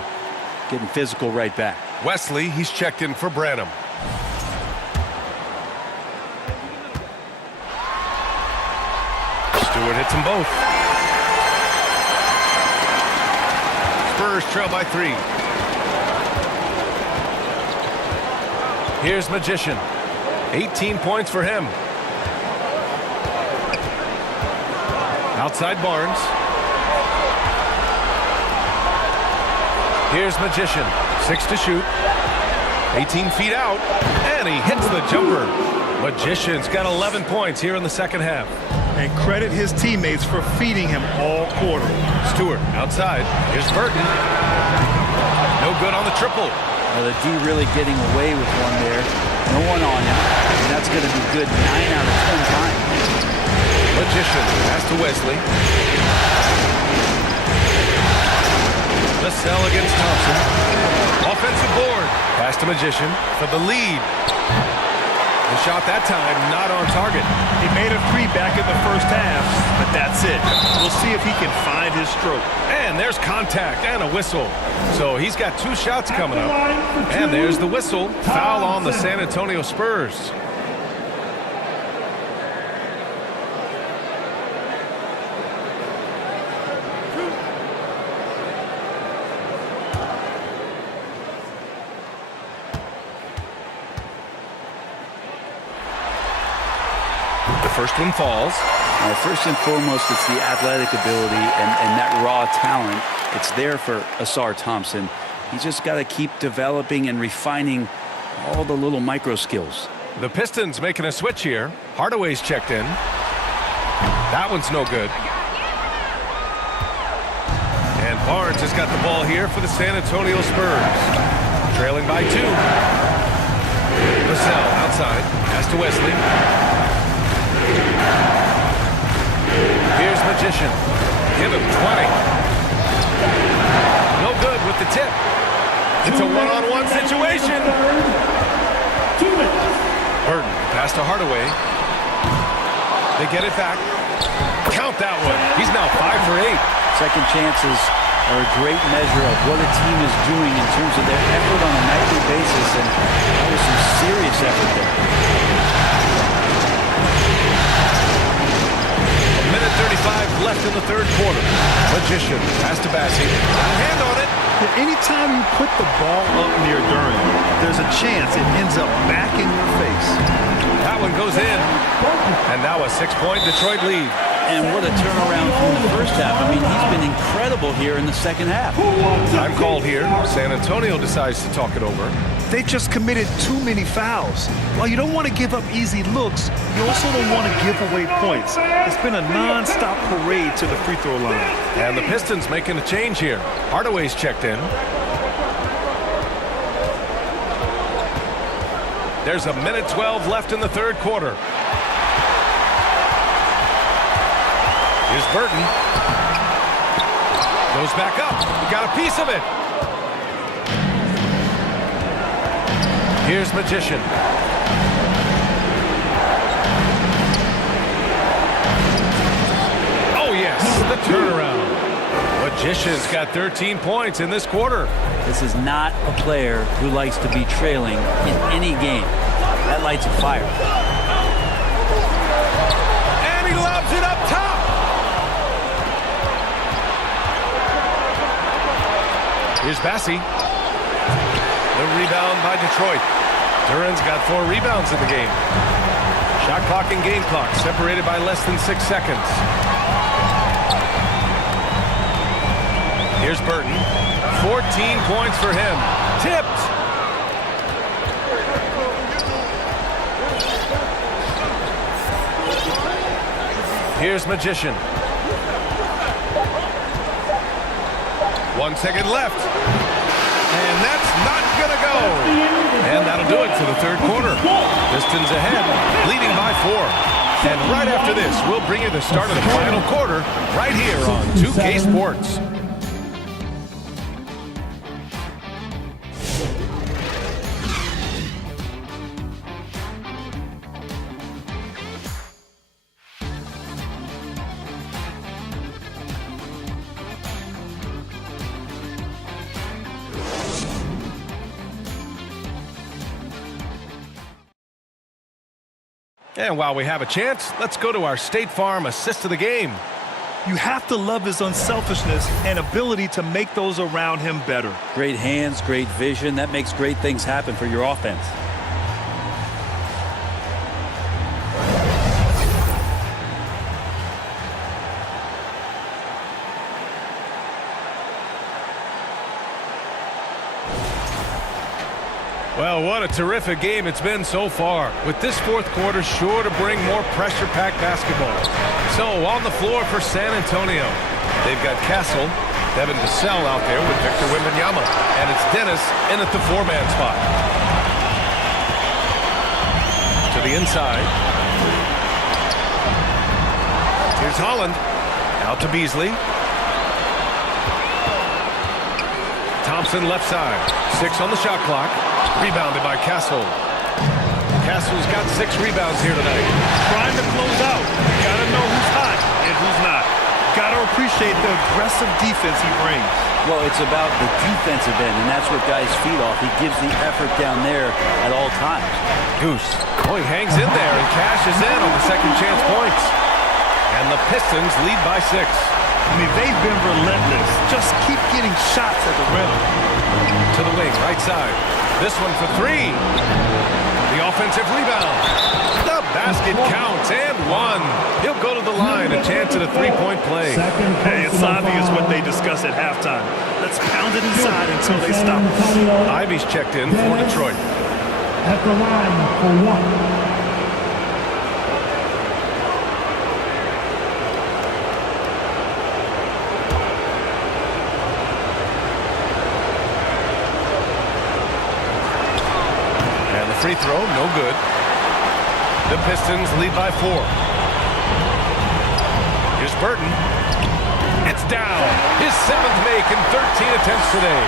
getting physical right back. Wesley, he's checked in for Branham. Stewart hits them both. Spurs trail by 3. Here's Magician. 18 points for him. Outside Barnes. Here's Magician. 6 to shoot. 18 feet out. And he hits the jumper. Magician's got 11 points here in the second half. And credit his teammates for feeding him all quarter. Stewart outside. Here's Burton. No good on the triple. Well, the D really getting away with one there. No one on him. And that's going to be good 9 out of 10 times. Magician pass to Wesley. Vassell against Thompson. Offensive board. Pass to Magician for the lead. The shot that time not on target. He made a 3 back in the first half, but that's it. We'll see if he can find his stroke. And there's contact and a whistle. So he's got 2 shots coming up. And there's the whistle. Foul on the San Antonio Spurs. First one falls. First and foremost, it's the athletic ability and that raw talent. It's there for Ausar Thompson. He's just got to keep developing and refining all the little micro skills. The Pistons making a switch here. Hardaway's checked in. That one's no good. And Barnes has got the ball here for the San Antonio Spurs. Trailing by 2. Vassell outside. Pass to Wesley. Here's Magician. Give him 20. No good with the tip. It's a one-on-one situation. Burton pass to Hardaway. They get it back. Count that one. He's now 5 for 8. Second chances are a great measure of what a team is doing in terms of their effort on a nightly basis, and that was some serious effort there. 1:35 left in the third quarter. Magician pass to Bassi. Hand on it. Anytime you put the ball up near Durant, there's a chance it ends up back in your face. That one goes in. And now a 6-point Detroit lead. And what a turnaround from the first half. I mean, he's been incredible here in the second half. Time called here. San Antonio decides to talk it over. They just committed too many fouls. While you don't want to give up easy looks, you also don't want to give away points. It's been a non-stop parade to the free throw line. And the Pistons making a change here. Hardaway's checked in. There's 1:12 left in the third quarter. Here's Burton. Goes back up. He got a piece of it. Here's Magician. Oh, yes, the turnaround. Magician's got 13 points in this quarter. This is not a player who likes to be trailing in any game. That lights a fire. And he lobs it up top. Here's Bassi. The rebound by Detroit. Duran's got 4 rebounds in the game. Shot clock and game clock separated by less than 6 seconds. Here's Burton. 14 points for him. Tipped. Here's Magician. 1 second left. And that's not going to go. And that'll do it for the third quarter. Pistons ahead, leading by 4. And right after this, we'll bring you the start of the final quarter right here on 2K Sports. And while we have a chance, let's go to our State Farm assist of the game. You have to love his unselfishness and ability to make those around him better. Great hands, great vision. That makes great things happen for your offense. Well, what a terrific game it's been so far, with this fourth quarter sure to bring more pressure-packed basketball. So, on the floor for San Antonio, they've got Castle, Devin Vassell out there with Victor Wembanyama, and it's Dennis in at the 4-man spot. To the inside. Here's Holland, out to Beasley. Thompson left side, 6 on the shot clock. Rebounded by Castle. Castle's got 6 rebounds here tonight. Trying to close out. Gotta know who's hot and who's not. Gotta appreciate the aggressive defense he brings. Well, it's about the defensive end, and that's what guys feed off. He gives the effort down there at all times. Goose. Oh, he hangs in there and cashes in on the second chance points. And the Pistons lead by 6. I mean, they've been relentless. Just keep getting shots at the rim. To the wing, right side. This one for 3. The offensive rebound. The basket counts and 1. He'll go to the line, a chance at a 3-point play. Hey, it's obvious what they discussed at halftime. Let's pound it inside until they stop us. Ivy's checked in for Detroit. At the line for 1. Free throw, no good. The Pistons lead by 4. Here's Burton. It's down. His 7th make in 13 attempts today.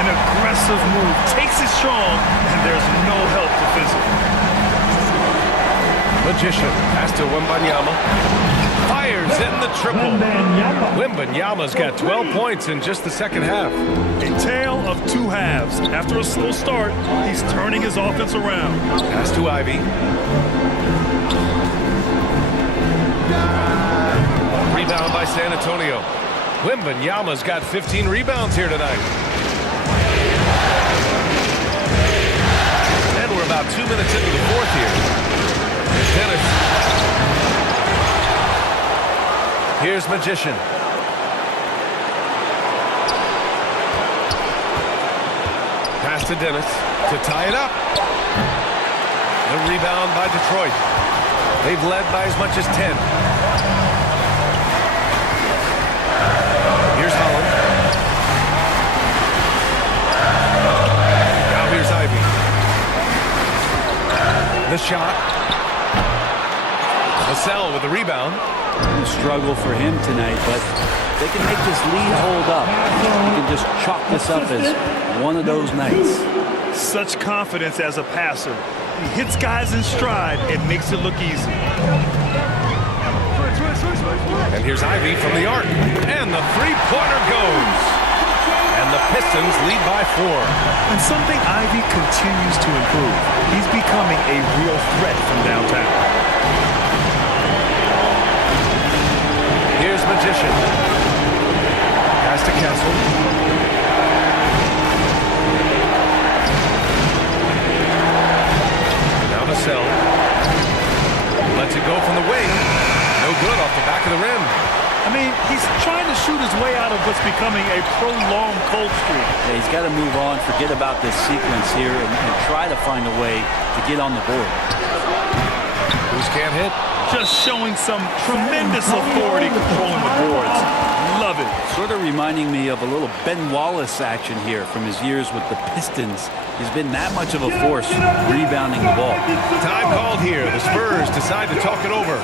An aggressive move. Takes it strong, and there's no help defensively. Magician pass to Wembanyama. Fires in the triple. Wembanyama's got 12 points in just the second half. A tale of 2 halves. After a slow start, he's turning his offense around. Pass to Ivy. Rebound by San Antonio. Wembanyama's got 15 rebounds here tonight. And we're about 2 minutes into the fourth here. Here's Dennis. Here's Magician. Pass to Dennis to tie it up. The rebound by Detroit. They've led by as much as 10. Here's Holland. Now here's Ivy. The shot. Vassell with the rebound. A struggle for him tonight, but they can make this lead hold up. You can just chalk this up as one of those nights. Such confidence as a passer. He hits guys in stride and makes it look easy. And here's Ivy from the arc. And the three-pointer goes. And the Pistons lead by 4. And something Ivy continues to improve. He's becoming a real threat from downtown. Here's Magician. Pass to Castle. from the wing. No good off the back of the rim. I mean, he's trying to shoot his way out of what's becoming a prolonged cold streak. Yeah, he's got to move on, forget about this sequence here, and try to find a way to get on the board. Who's can't hit? Just showing some tremendous authority controlling the boards. Love it. Sort of reminding me of a little Ben Wallace action here from his years with the Pistons. He's been that much of a force rebounding the ball. Time called here. The Spurs decide to talk it over.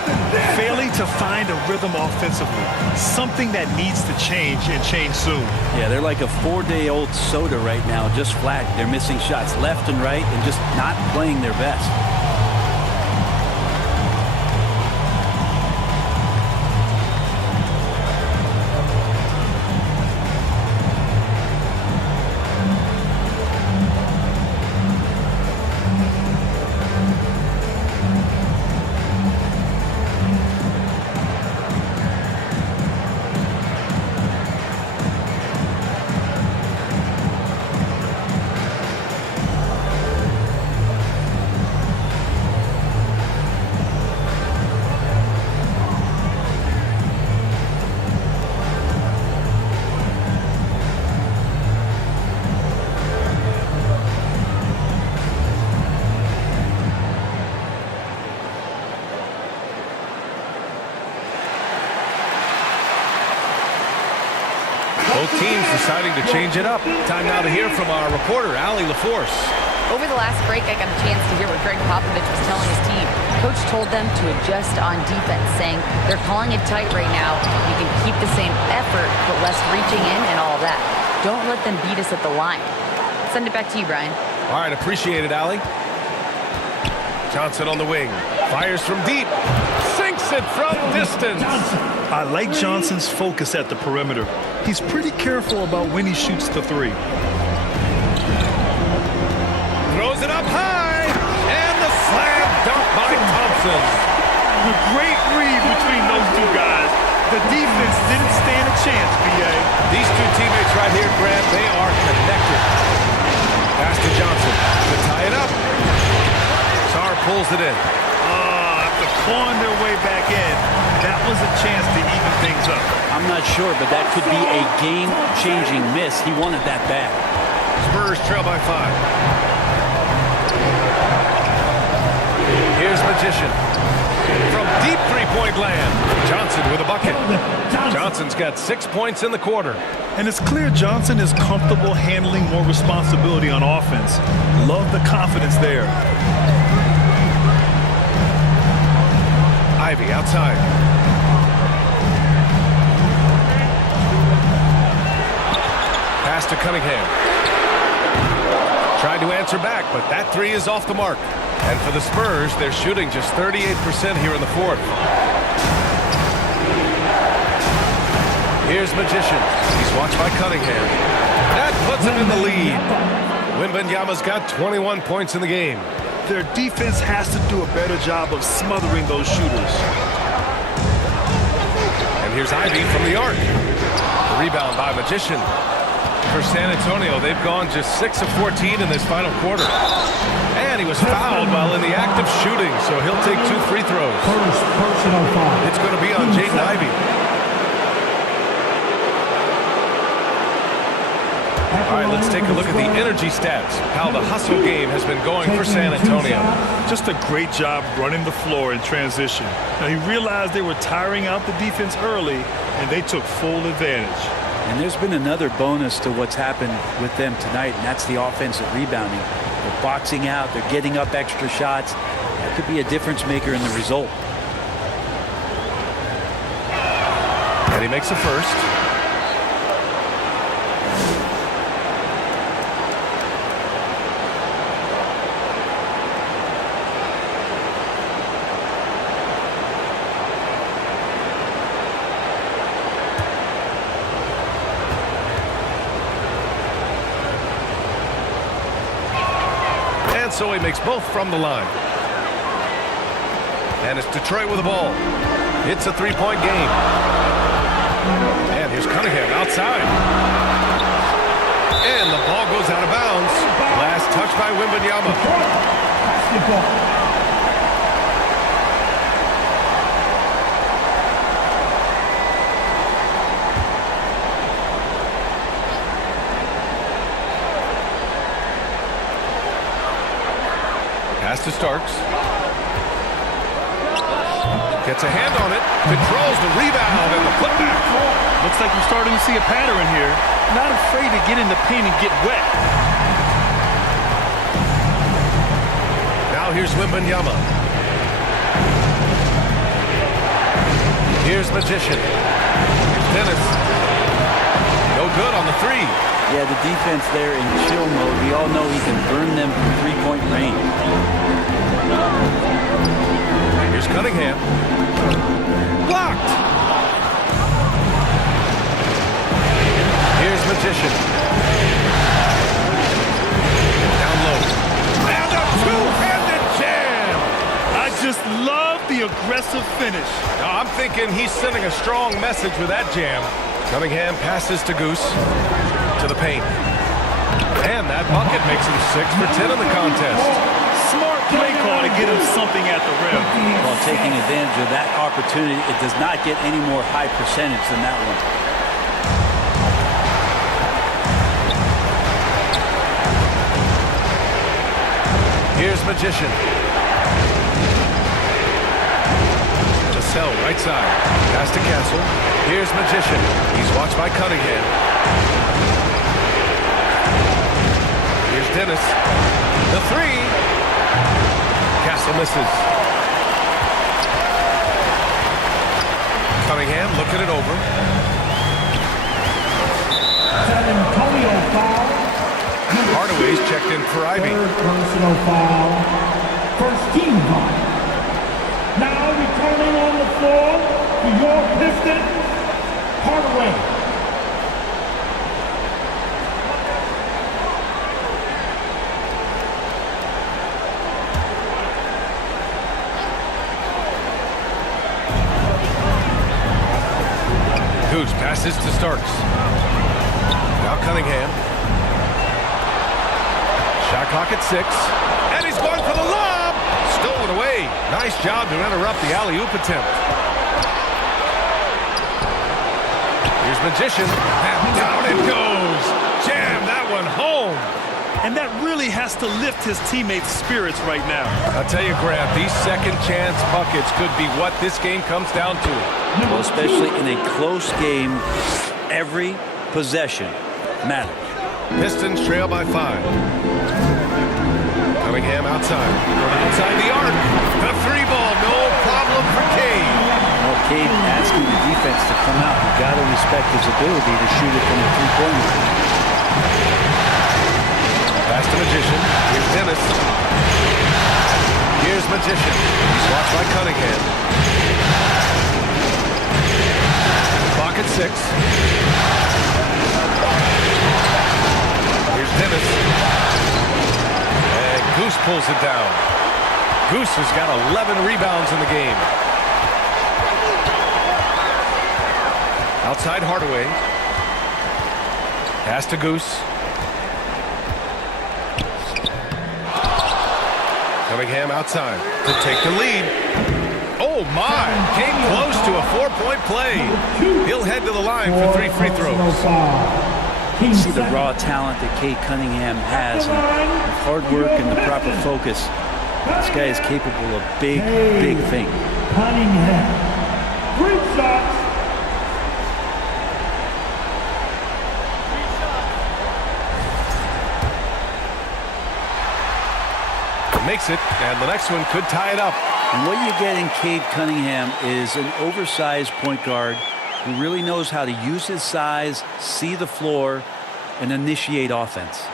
Failing to find a rhythm offensively. Something that needs to change and change soon. Yeah, they're like a 4-day-old soda right now, just flat. They're missing shots left and right and just not playing their best. Both teams deciding to change it up. Time now to hear from our reporter, Allie LaForce. Over the last break, I got a chance to hear what Greg Popovich was telling his team. Coach told them to adjust on defense, saying they're calling it tight right now. You can keep the same effort, but less reaching in and all that. Don't let them beat us at the line. Send it back to you, Brian. All right, appreciate it, Allie. Johnson on the wing. Fires from deep. Sinks it from distance. I like Johnson's focus at the perimeter. He's pretty careful about when he shoots the three. Throws it up high. And the slam dunk by Thompson. A great read between those two guys. The defense didn't stand a chance, B.A. These two teammates right here, Grant, they are connected. Pass to Johnson to tie it up. Sarr pulls it in. After clawing their way back in, that was a chance to even things up. I'm not sure, but that could be a game-changing miss. He wanted that bad. Spurs trail by 5. Here's Magician. From deep three-point land, Johnson with a bucket. Johnson's got 6 points in the quarter. And it's clear Johnson is comfortable handling more responsibility on offense. Love the confidence there. Ivy outside. Pass to Cunningham. Tried to answer back, but that three is off the mark. And for the Spurs, they're shooting just 38% here in the fourth. Here's Magician. He's watched by Cunningham. That puts him in the lead. Wembanyama's got 21 points in the game. Their defense has to do a better job of smothering those shooters. And here's Ivy from the arc. The rebound by Magician. For San Antonio, they've gone just 6 of 14 in this final quarter. And he was fouled while in the act of shooting, so he'll take 2 free throws. Personal foul. It's going to be on Jaden Ivey. All right, let's take a look at the energy stats, how the hustle game has been going for San Antonio. Just a great job running the floor in transition. Now, he realized they were tiring out the defense early, and they took full advantage. And there's been another bonus to what's happened with them tonight, and that's the offensive rebounding. They're boxing out. They're getting up extra shots. That could be a difference maker in the result. And he makes a first. So he makes both from the line. And it's Detroit with the ball. It's a three-point game. And here's Cunningham outside. And the ball goes out of bounds. Last touch by Wembanyama. to Starks. Gets a hand on it. Controls the rebound and the putback. Looks like we're starting to see a pattern here. Not afraid to get in the paint and get wet. Now here's Wembanyama. Here's Magician. Here's Dennis. No good on the three. Yeah, the defense there in chill mode. We all know he can burn them from three-point range. Here's Cunningham. Blocked. Here's Magician. Down low. And a two-handed jam. I just love the aggressive finish. Now, I'm thinking he's sending a strong message with that jam. Cunningham passes to Goose. To the paint. And that bucket makes him 6 for 10 in the contest. Smart play call to get him something at the rim. While taking advantage of that opportunity, it does not get any more high percentage than that one. Here's Magician. Cassell, right side. Pass to Castle. Here's Magician. He's watched by Cunningham. Here's Dennis. The three. Castle misses. Cunningham looking it over. San Antonio foul. Hardaway's checked in for Ivy. Third personal foul. First team foul. Now returning on the floor to your Pistons, Hardaway. Goose passes to Starks. Now Cunningham. Shot clock at 6. And he's going for the lob. Stolen away. Nice job to interrupt the alley-oop attempt. Here's Magician. And down it goes. Jam that one home. And that really has to lift his teammates' spirits right now. I'll tell you, Grant, these second chance buckets could be what this game comes down to. Well, especially in a close game, every possession matters. Pistons trail by 5. Cunningham outside. Outside the arc. The three ball, no problem for Cade. Well, Cade asking the defense to come out. You've got to respect his ability to shoot it from the three-point line. Pass to Magician. Here's Dennis. Here's Magician. He's watched by Cunningham. Clock at 6. Here's Dennis. And Goose pulls it down. Goose has got 11 rebounds in the game. Outside Hardaway. Pass to Goose. Cunningham outside to take the lead. Oh my! Came close to a 4-point play. He'll head to the line for 3 free throws. You see the raw talent that Cade Cunningham has, and with hard work and the proper focus, this guy is capable of big, big things. Cunningham. 3 shots. Makes it, and the next one could tie it up. And what you get in Cade Cunningham is an oversized point guard who really knows how to use his size, see the floor, and initiate offense.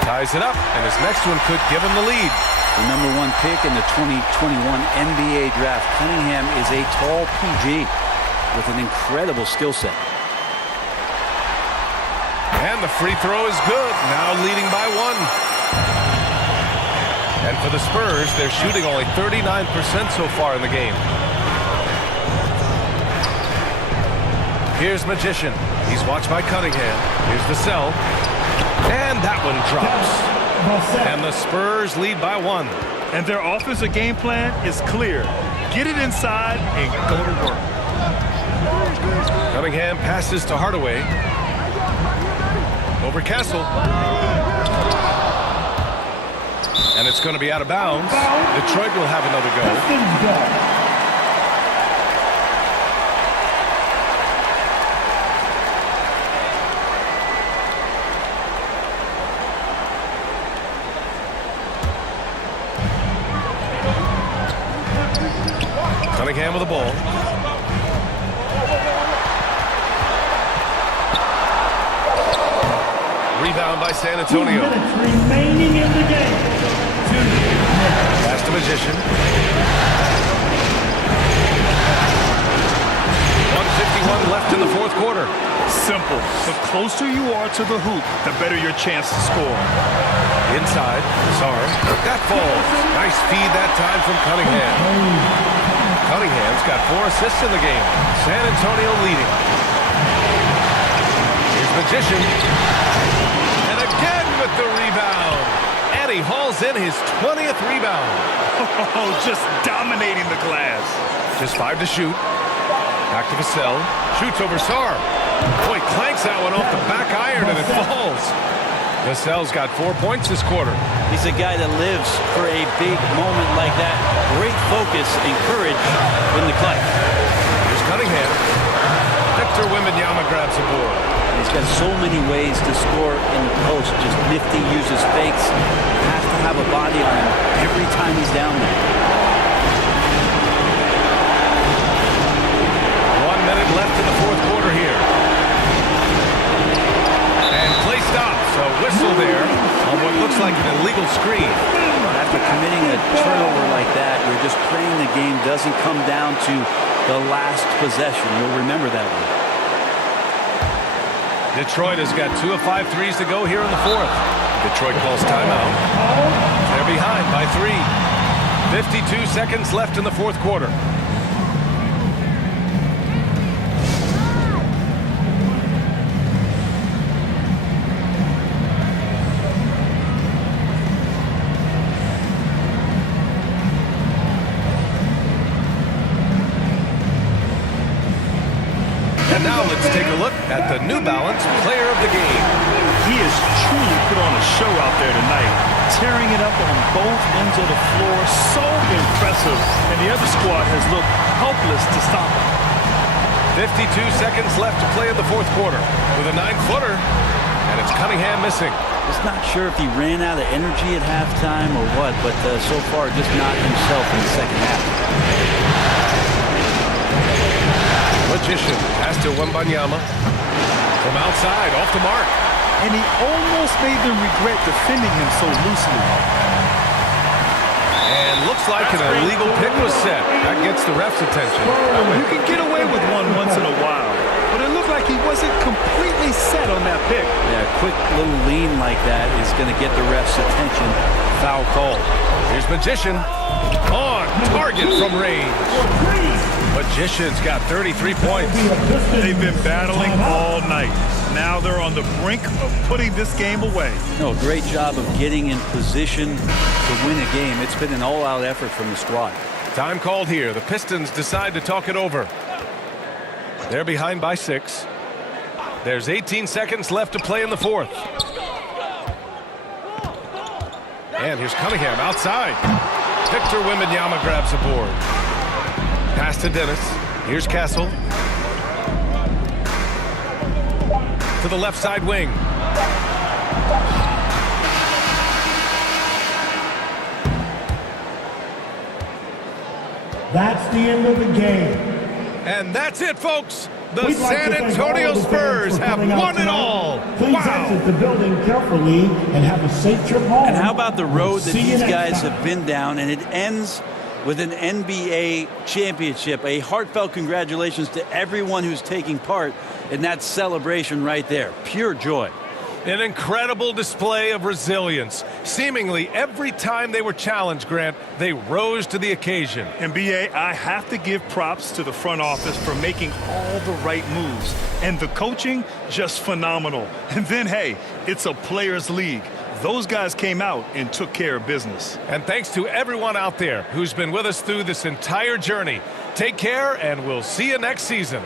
Ties it up, and his next one could give him the lead. The #1 pick in the 2021 NBA draft, Cunningham is a tall PG with an incredible skill set. And the free throw is good, now leading by 1. And for the Spurs, they're shooting only 39% so far in the game. Here's Magician. He's watched by Cunningham. Here's the cell. And that one drops. And the Spurs lead by 1. And their offensive game plan is clear. Get it inside and go to work. Cunningham passes to Hardaway. Over Castle. And it's going to be out of bounds. Detroit will have another go. Cunningham with the ball. Rebound by San Antonio. 2 minutes remaining in the game. Pass to Magician. 1:51 left in the fourth quarter. Simple. The closer you are to the hoop, the better your chance to score. Inside. Sorry. That falls. Nice feed that time from Cunningham. Cunningham's got 4 assists in the game. San Antonio leading. Here's Magician. And again with the rebound. And he hauls in his 20th rebound. Oh, just dominating the glass. Just 5 to shoot. Back to Vassell. Shoots over Sarr. Boy, clanks that one off the back iron and it falls. Vassell's got 4 points this quarter. He's a guy that lives for a big moment like that. Great focus and courage in the clutch. Here's Cunningham. Victor Wembanyama grabs the board. He's got so many ways to score in the post. Just nifty, uses fakes. Has to have a body on him every time he's down there. 1 minute left in the fourth quarter here. And play stops. So whistle there on what looks like an illegal screen. After committing a turnover like that, you're just praying the game doesn't come down to the last possession. You'll remember that one. Detroit has got 2 of 5 threes to go here in the fourth. Detroit calls timeout. They're behind by 3. 52 seconds left in the fourth quarter. And now let's take a look at the New Balance player of the game. He has truly put on a show out there tonight, tearing it up on both ends of the floor. So impressive, and the other squad has looked helpless to stop him. 52 seconds left to play in the fourth quarter with a 9-footer, and it's Cunningham missing. Just not sure if he ran out of energy at halftime or what, but so far just not himself in the second half. Magician pass to Wembanyama from outside, off the mark. And he almost made them regret defending him so loosely. And looks like an illegal pick was set. That gets the ref's attention. You can get away with one once in a while, but it looked like he wasn't completely set on that pick. Yeah, a quick little lean like that is going to get the ref's attention. Foul call. Here's Magician on target from range. Magician's got 33 points. They've been battling all night. Now they're on the brink of putting this game away. No, great job of getting in position to win a game. It's been an all-out effort from the squad. Time called here. The Pistons decide to talk it over. They're behind by 6. There's 18 seconds left to play in the fourth. And here's Cunningham outside. Victor Wembanyama grabs the board. Pass to Dennis. Here's Castle. To the left side wing. That's the end of the game. And that's it, folks. The We'd like San to thank Antonio all the fans Spurs for have coming out won it tonight. all. Please Wow. exit the building carefully and have a safe trip home. And how about the road that See you these next guys time. have been down, and it ends with an NBA championship. A heartfelt congratulations to everyone who's taking part in that celebration right there. Pure joy. An incredible display of resilience. Seemingly every time they were challenged, Grant, they rose to the occasion. And BA, I have to give props to the front office for making all the right moves. And the coaching, just phenomenal. And then, hey, it's a players' league. Those guys came out and took care of business. And thanks to everyone out there who's been with us through this entire journey. Take care, and we'll see you next season.